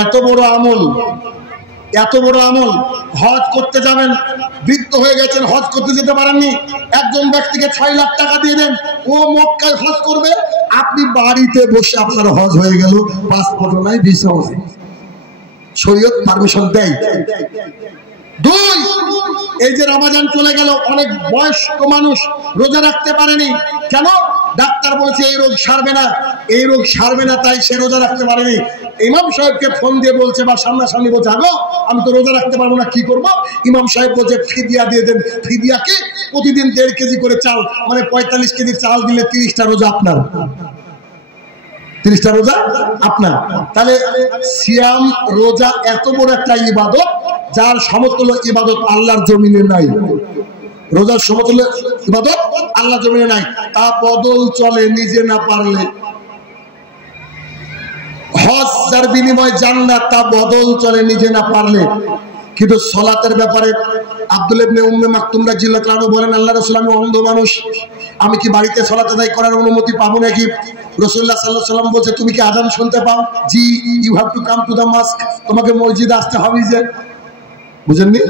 এত বড় আমল, এত বড় আমল। হজ করতে যাবেন, বৃদ্ধ হয়ে গেছেন, হজ করতে যেতে পারেননি, একজন ব্যক্তিকে 6 লাখ টাকা দিয়ে দেন, ও মক্কায় হজ করবে, আপনি বাড়িতে বসে আপনার হজ হয়ে গেল, পাসপোর্টও নাই, ভিসাও নাই, শরীয়ত পারমিশন দেয়। 2, এই যে রমজান চলে গেল, অনেক বয়স্ক মানুষ রোজা রাখতে পারেনি। কেন? ডাক্তার বলেছে এই রোগ সারবে না, এই রোগ সারবে না, তাই সে রোজা রাখতে পারেনি। ইমাম সাহেবকে ফোন দিয়ে বলছে বা সামনাসামনি বলছে, আগো আমি তো রোজা রাখতে পারবো না, কি করব? ইমাম সাহেব বলছে ফিদিয়া দিয়ে দেন। ফিদিয়াকে প্রতিদিন 1.5 কেজি করে চাল, মানে 45 কেজি চাল দিলে 30টা রোজা আপনার, 30টা রোজা আপনার। তাহলে সিয়াম রোজা এত বড় একটা ইবাদত, যার সমতুল্য ইবাদত আল্লাহর জমিনে নাই। রোজার সমতুল্য ইবাদত আল্লাহর জমিনে নাই। তা বদল চলে নিজে না পারলে। হজ যার বিনিময় জান্নাত, তা বদল চলে নিজে না পারলে। কিন্তু সালাতের ব্যাপারে আব্দুল্লাহ ইবনে উম্মে মাকতুম রাদিয়াল্লাহু আনহু বলেন, আল্লাহ রাসূল আমি অন্ধ মানুষ, আমি কি বাড়িতে সালাত আদায় করার অনুমতি পাবো নাকি? রাসূলুল্লাহ সাল্লাল্লাহু আলাইহি ওয়াসাল্লাম বলছে, তুমি কি আযান শুনতে পাও? জি, you have to come to the mosque, তোমাকে মসজিদে আসতে হবে। যে বুঝেননি?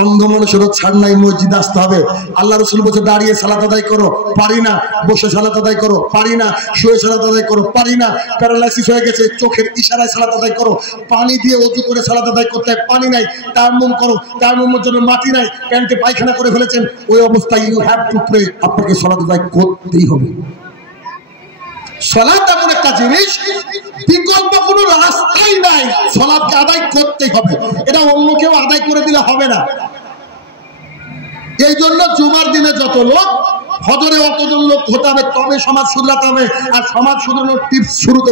অন্ধ মানুষেরও ছাড় নাই, মসজিদে আসতে হবে। আল্লাহ রাসূল বলছে দাঁড়িয়ে সালাত আদায় করো, পারি না। বসে সালাত আদায় করো, পারি না। শুয়ে সালাত আদায় করো, পারি না। প্যারালাইসিস হয়ে গেছে, চোখের ইশারায় সালাত আদায় করো। পানি দিয়ে ওযু করে সালাত আদায় করতে হয়, পানি নাই। তায়াম্মুম করো, তায়াম্মুমের জন্য মাটি নাই, প্যান্টে পায়খানা করে ফেলেছেন, ওই অবস্থায় ইউ হ্যাভ টু প্রে, আপনাকে সালাত আদায় করতেই হবে। সালাত এমন একটা জিনিস, বিকল্প কোনো রাস্তাই নাই, সালাতকে আদায় করতেই হবে। এটা অন্য কেউ আদায় করে দিলে হবে না। এই জন্য জুমার দিনে যত লোক, ফজরে অতজন লোক হতে হবে, তবে সমাজ শুধরাতে হবে। আর সমাজ শুধরানোর টিপস শুরুতে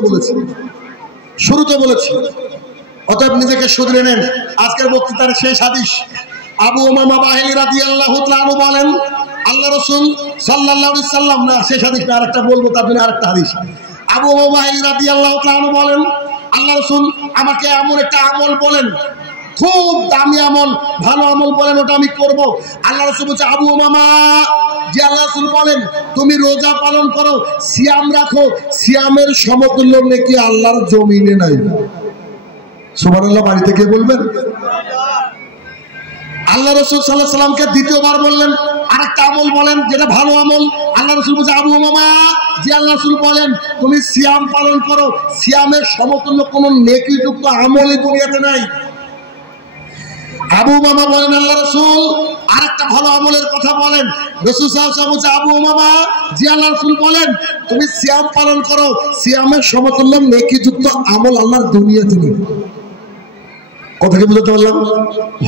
বলেছি। অতএব নিজেকে শুধরে নেন। আজকের বক্তৃতার শেষ হাদিস, আবু উমামা বাহিলী রাদিয়াল্লাহু তাআলা আনহু বলেন, আল্লাহ রাসূল সাল্লাল্লাহু আলাইহি সাল্লাম, না শেষ হাদিস না, আরেকটা বলবো, তার জন্য আরেকটা হাদিস। আবু উমামা বাহিলী রাদিয়াল্লাহু তাআলা আনহু বলেন, আল্লাহ রাসূল আমাকে এমন একটা আমল বলেন, খুব দামি আমল, ভালো আমল বলেন, ওটা আমি করব। আল্লাহ রাসূল বলছে, আবু উমামা, যে আল্লাহ রাসূল বলেন তুমি রোজা পালন করো, সিয়াম রাখো, সিয়ামের সমতুল্য নেকি আল্লাহর জমিনে নাই। সুবহানাল্লাহ। বাড়ি থেকে বলবেন। আল্লাহ রাসূল সাল্লাল্লাহু আলাইহি সাল্লামকে দ্বিতীয়বার বললেন, আরেকটা আমল বলেন যেটা ভালো আমল। আল্লাহ রাসূল বলছে, আবু উমামা, যে আল্লাহ রাসূল বলেন তুমি সিয়াম পালন করো, সিয়ামের সমতুল্য কোন নেকিযুক্ত আমলই দুনিয়াতে নাই। আবু উমামা বলেন, আল্লাহ রাসূল আরেকটা ভালো আমলের কথা বলেন। রাসূল সাল্লাল্লাহু আলাইহি ওয়াসাল্লাম বলছে, আবু উমামা, যে আল্লাহ রাসূল বলেন তুমি সিয়াম পালন করো, সিয়ামের সমতুল্য নেকিযুক্ত আমল আল্লাহর দুনিয়াতে নেই। কথা কি বুঝতে পারলাম?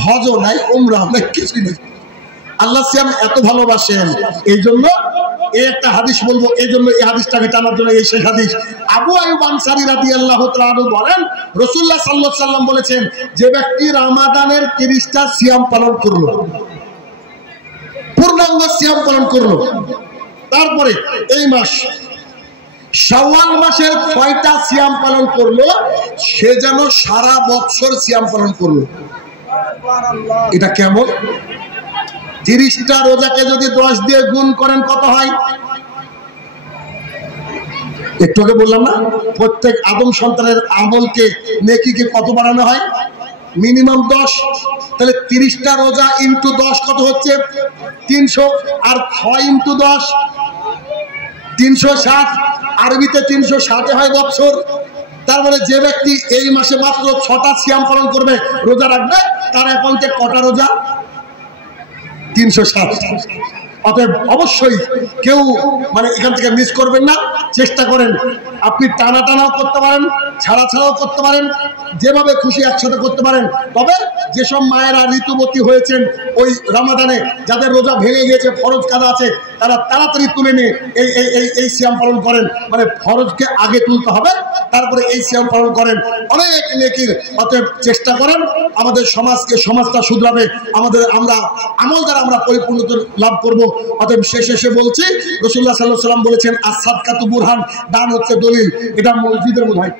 হজও নাই, উমরাও নাই, কিছুই নেই। আল্লাহ সিয়াম এত ভালোবাসেন, এই জন্য এই একটা হাদিস বলবো, এই জন্য এই হাদিসটাকে টানার জন্য এই শেষ হাদিস। আবু আইয়ুব আনসারী রাদিয়াল্লাহু তাআলা আনহু বলেন, রাসূলুল্লাহ সাল্লাল্লাহু আলাইহি ওয়াসাল্লাম বলেছেন, যে ব্যক্তি রমাদানের 30টা সিয়াম পালন করলো, পূর্ণাঙ্গ সিয়াম পালন করলো, তারপরে এই মাস শাওয়াল মাসের 6টা সিয়াম পালন করলো, সে যেন সারা বছর সিয়াম পালন করলো। এটা কেমন? 30টা রোজাকে যদি 10 দিয়ে গুণ করেন কত হয়? একটু আগে বললাম না, প্রত্যেক আদম সন্তানের আমলকে নেকিকে কত বাড়ানো হয়? মিনিমাম 10। তাহলে 30টা রোজা ইনটু 10 কত হচ্ছে? 300। আর 6 ইনটু 10 360, আরবিতে 360 হয় বছর। তার মানে যে ব্যক্তি এই মাসে মাত্র 6টা সিয়াম পালন করবে, রোজা রাখবে, তার অ্যাকাউন্টে কটা রোজা? 360। অতএব অবশ্যই কেউ মানে এখান থেকে মিস করবেন না, চেষ্টা করেন। আপনি টানা টানাও করতে পারেন, ছাড়া ছাড়াও করতে পারেন, যেভাবে খুশি একসাথে করতে পারেন। তবে যেসব মায়েরা ঋতুবতী হয়েছেন ওই রমাদানে, যাদের রোজা ভেঙে গিয়েছে, ফরজ কাজা আছে, তারা তাড়াতাড়ি তুলে নিয়ে এই সিয়াম পালন করেন। মানে ফরজকে আগে তুলতে হবে, তারপরে এই সিয়াম পালন করেন, অনেক নেকির। অতএব চেষ্টা করেন, আমাদের সমাজটা শুধরাবে, আমরা আমল দ্বারা আমরা পরিপূর্ণতা লাভ করব। অতএব শেষে বলছি, রাসূলুল্লাহ সাল্লাল্লাহু আলাইহি ওয়াসাল্লাম বলেছেন, আস-সাদকাতু বুরহান, দান হচ্ছে দলিল। এটা মসজিদের মনে হয়,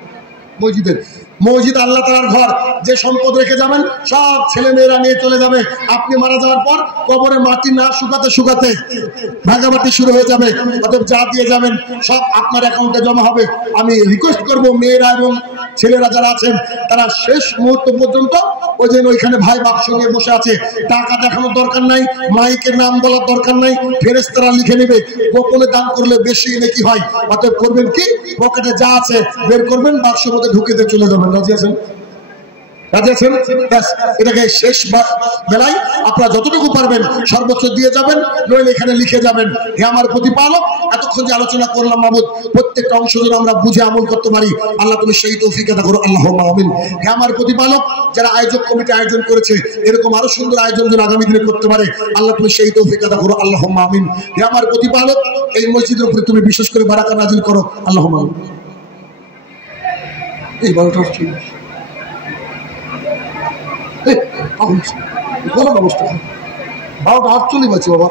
মসজিদ আল্লাহ তাআলার ঘর। যে সম্পদ রেখে যাবেন সব ছেলে মেয়েরা নিয়ে চলে যাবে। আপনি মারা যাওয়ার পর কবরে মাটি না শুকাতে ভাগাভাগি শুরু হয়ে যাবে। অতএব যা দিয়ে যাবেন সব আপনার অ্যাকাউন্টে জমা হবে। আমি রিকোয়েস্ট করব, মেয়েরা এবং ছেলেরা যারা আছেন তারা শেষ মুহূর্ত পর্যন্ত ওই যে ওইখানে ভাই বাক্স নিয়ে বসে আছে, টাকা দেখানোর দরকার নাই, মাইকের নাম বলার দরকার নাই, ফেরেশতারা লিখে নেবে। গোপনে দান করলে বেশি নাকি হয়। অতএব করবেন কি, পকেটে যা আছে বের করবেন, বাক্সের মধ্যে ঢুকে দিয়ে চলে যাবেন। রাজি আছেন? এটাকে শেষ বেলায় আপনারা যতটুকু পারবেন সর্বোচ্চ দিয়ে যাবেন, নইলে এখানে লিখে যাবেন, হে আমার প্রতিপালক, এতক্ষণ যে আলোচনা করলাম মাবুদ, প্রত্যেকটা অংশ যেন আমরা বুঝে আমল করতে পারি। আল্লাহ তুমি সেই তৌফিক দান করো, আল্লাহুম্মা আমিন। হে আমার প্রতিপালক, যারা আয়োজক কমিটি আয়োজন করেছে, এরকম আরো সুন্দর আয়োজন যেন আগামী দিনে করতে পারে, আল্লাহ তুমি সেই তৌফিক দান করো, আল্লাহুম্মা আমিন। হে আমার প্রতিপালক, এই মসজিদের উপরে তুমি বিশেষ করে বারাকা নাজিল করো, আল্লাহুম্মা আমিন। এই 12টা ছিল অবস্থা, 12টা 48 বাজছে বাবা।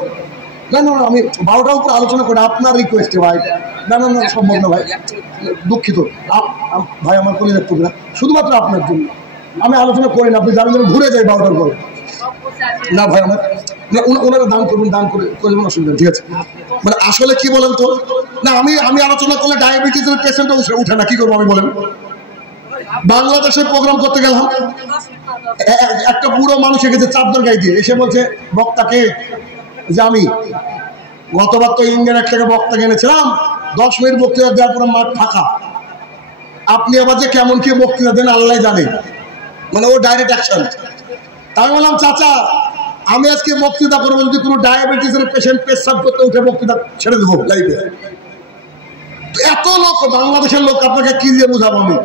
না আমি 12টার উপরে আলোচনা করি আপনার রিকোয়েস্টে ভাই। না সম্ভব না ভাই, দুঃখিত ভাই, আমার কোনো দেখতে না, শুধুমাত্র আপনার জন্য আমি আলোচনা করি না। আপনি জানেন ঘুরে যাই 12টার পরে। না ভাই, আমার ওনারা দান করবেন, দান করে দেবেন, অসুবিধা ঠিক আছে। মানে আসলে কি বলেন তো, না আমি আলোচনা করলে ডায়াবেটিসের পেশেন্টও উঠে না, কি করবো আমি বলেন? বাংলাদেশে প্রোগ্রাম করতে গেলাম, একটা বুড়ো মানুষ এসেছে চাদর গায়ে দিয়ে, এসে বলছে বক্তাকে যে আমি গতবার তো ইন্ডিয়ান এক থেকে বক্তা এনেছিলাম, 10 মিনিট বক্তৃতা দেওয়ার পরে মাঠ ফাঁকা, আপনি আবার যে কেমন কি বক্তৃতা দেন আল্লাহ জানে। মানে ও ডাইরেক্ট অ্যাকশন। আমি বললাম, চাচা আমি আজকে বক্তৃতা করবো, যদি কোনো ডায়াবেটিসের পেশেন্ট পেশাব করতে উঠে বক্তৃতা ছেড়ে দেবো লাইভে। এত লোক, বাংলাদেশের লোক, আপনাকে কি দিয়ে বোঝাবো আমি?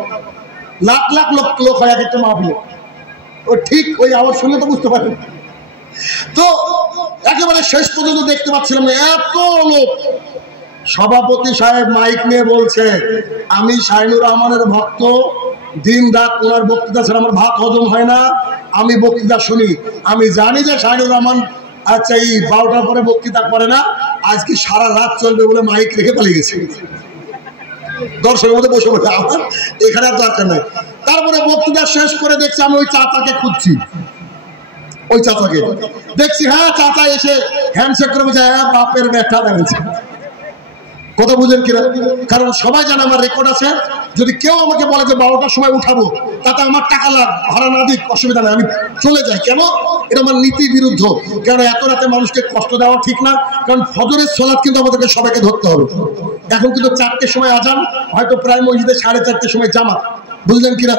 লাখ লাখ লোক হয় এক একটা মাহফিলে। ও ঠিক ওই আওয়াজ শুনলে তো বুঝতে পারেন। তো একেবারে শেষ পর্যন্ত দেখতে পাচ্ছিলাম এত লোক। সভাপতি সাহেব মাইক নিয়ে বলছে, আমি শাহিনুর রহমানের ভক্ত, দিন রাত ওনার বক্তৃতা ছাড়া আমার ভাত হজম হয় না, আমি বক্তৃতা শুনি। আমি জানি যে শাহিনুর রহমান আচ্ছা এই 12টার পরে বক্তৃতা করে না, আজকে সারা রাত চলবে বলে মাইক রেখে পালিয়ে গেছে। দর্শকের মধ্যে বসে বসে আমার এখানে আর দরকার নাই। তারপরে বক্তৃতা শেষ করে দেখছি আমি ওই চাচাকে খুঁজছি, ওই চাচাকে দেখছি, হ্যাঁ চাচা এসে হ্যান্ডশেক করে বলছে, হ্যাঁ বাপের ব্যাখ্যা দেখাচ্ছে। কথা বুঝেন কিনা? কারণ সবাই জানে আমার রেকর্ড আছে, যদি কেউ আমাকে বলে যে 12টার সময় উঠাবো, তাতে আমার টাকা ভাড়া না দিক অসুবিধা নেই, আমি চলে যাই। কেন? এটা আমার নীতি বিরুদ্ধ। কারণ এত রাতে মানুষকে কষ্ট দেওয়া ঠিক না। কারণ ফজরের সালাত কিন্তু আমাদেরকে সবাইকে ধরতে হবে। এখন কিন্তু 4টের সময় আজান, হয়তো প্রায় মসজিদে 4:30টার সময় জামাত, বুঝলেন কিনা?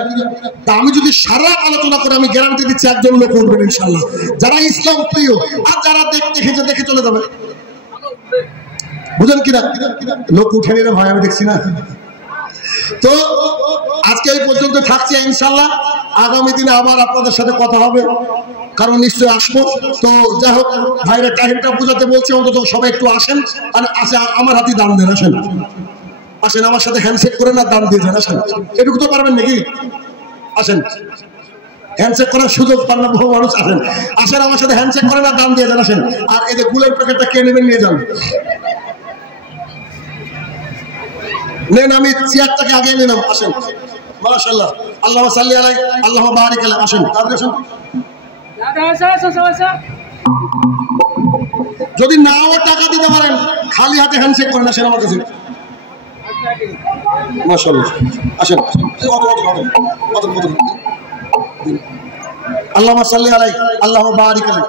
তা আমি যদি সারা আলোচনা করে, আমি গ্যারান্টি দিচ্ছি একজন লোক উঠবেন ইনশাল্লাহ, যারা ইসলাম প্রিয়, আর যারা দেখে চলে যাবে। বুঝলেন কিনা? লোক উঠে নিলে ভাই আমি দেখছি না। তো আজকে এই পর্যন্ত থাকছি ইনশাল্লাহ। আগামী দিনে আবার আপনাদের সাথে কথা হবে। কারণ নিশ্চয়ই আসবো। তো যাই হোক, ভাইরা কাহিনীটা বুঝাতে বলছি, অন্তত সবাই একটু আসেন, আর আসে আমার হাতে দান দেন। আসেন আসেন, আমার সাথে হ্যান্ডশেক করে না দান দিয়ে যান। আসেন, এটুকু তো পারবেন নাকি? আসেন, হ্যান্ডশেক করার সুযোগ পান না বহু মানুষ। আসেন আসেন, আমার সাথে হ্যান্ডশেক করে না দান দিয়ে যান। আসেন, আর এই যে গুলের প্যাকেটটা কে নেবেন নিয়ে যান। নেন, আমি চেয়ারটাকে আগে নিলাম। আসেন, মাশাআল্লাহ, আল্লাহ সাল্লি আলাই, আল্লাহ বারিক আলাই। আসেন, আসেন। যদি নাও টাকা দিতে পারেন, খালি হাতে হ্যান্ডশেক করেন। আসেন আমার কাছে, মাশাআল্লাহ। আসেন, আল্লাহ সাল্লি আলাই, আল্লাহ বারিক আলাই।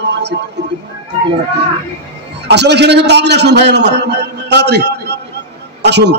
আসলে সেটা কিন্তু তাড়াতাড়ি আসুন ভাইয়ের আমার, তাড়াতাড়ি আসুন।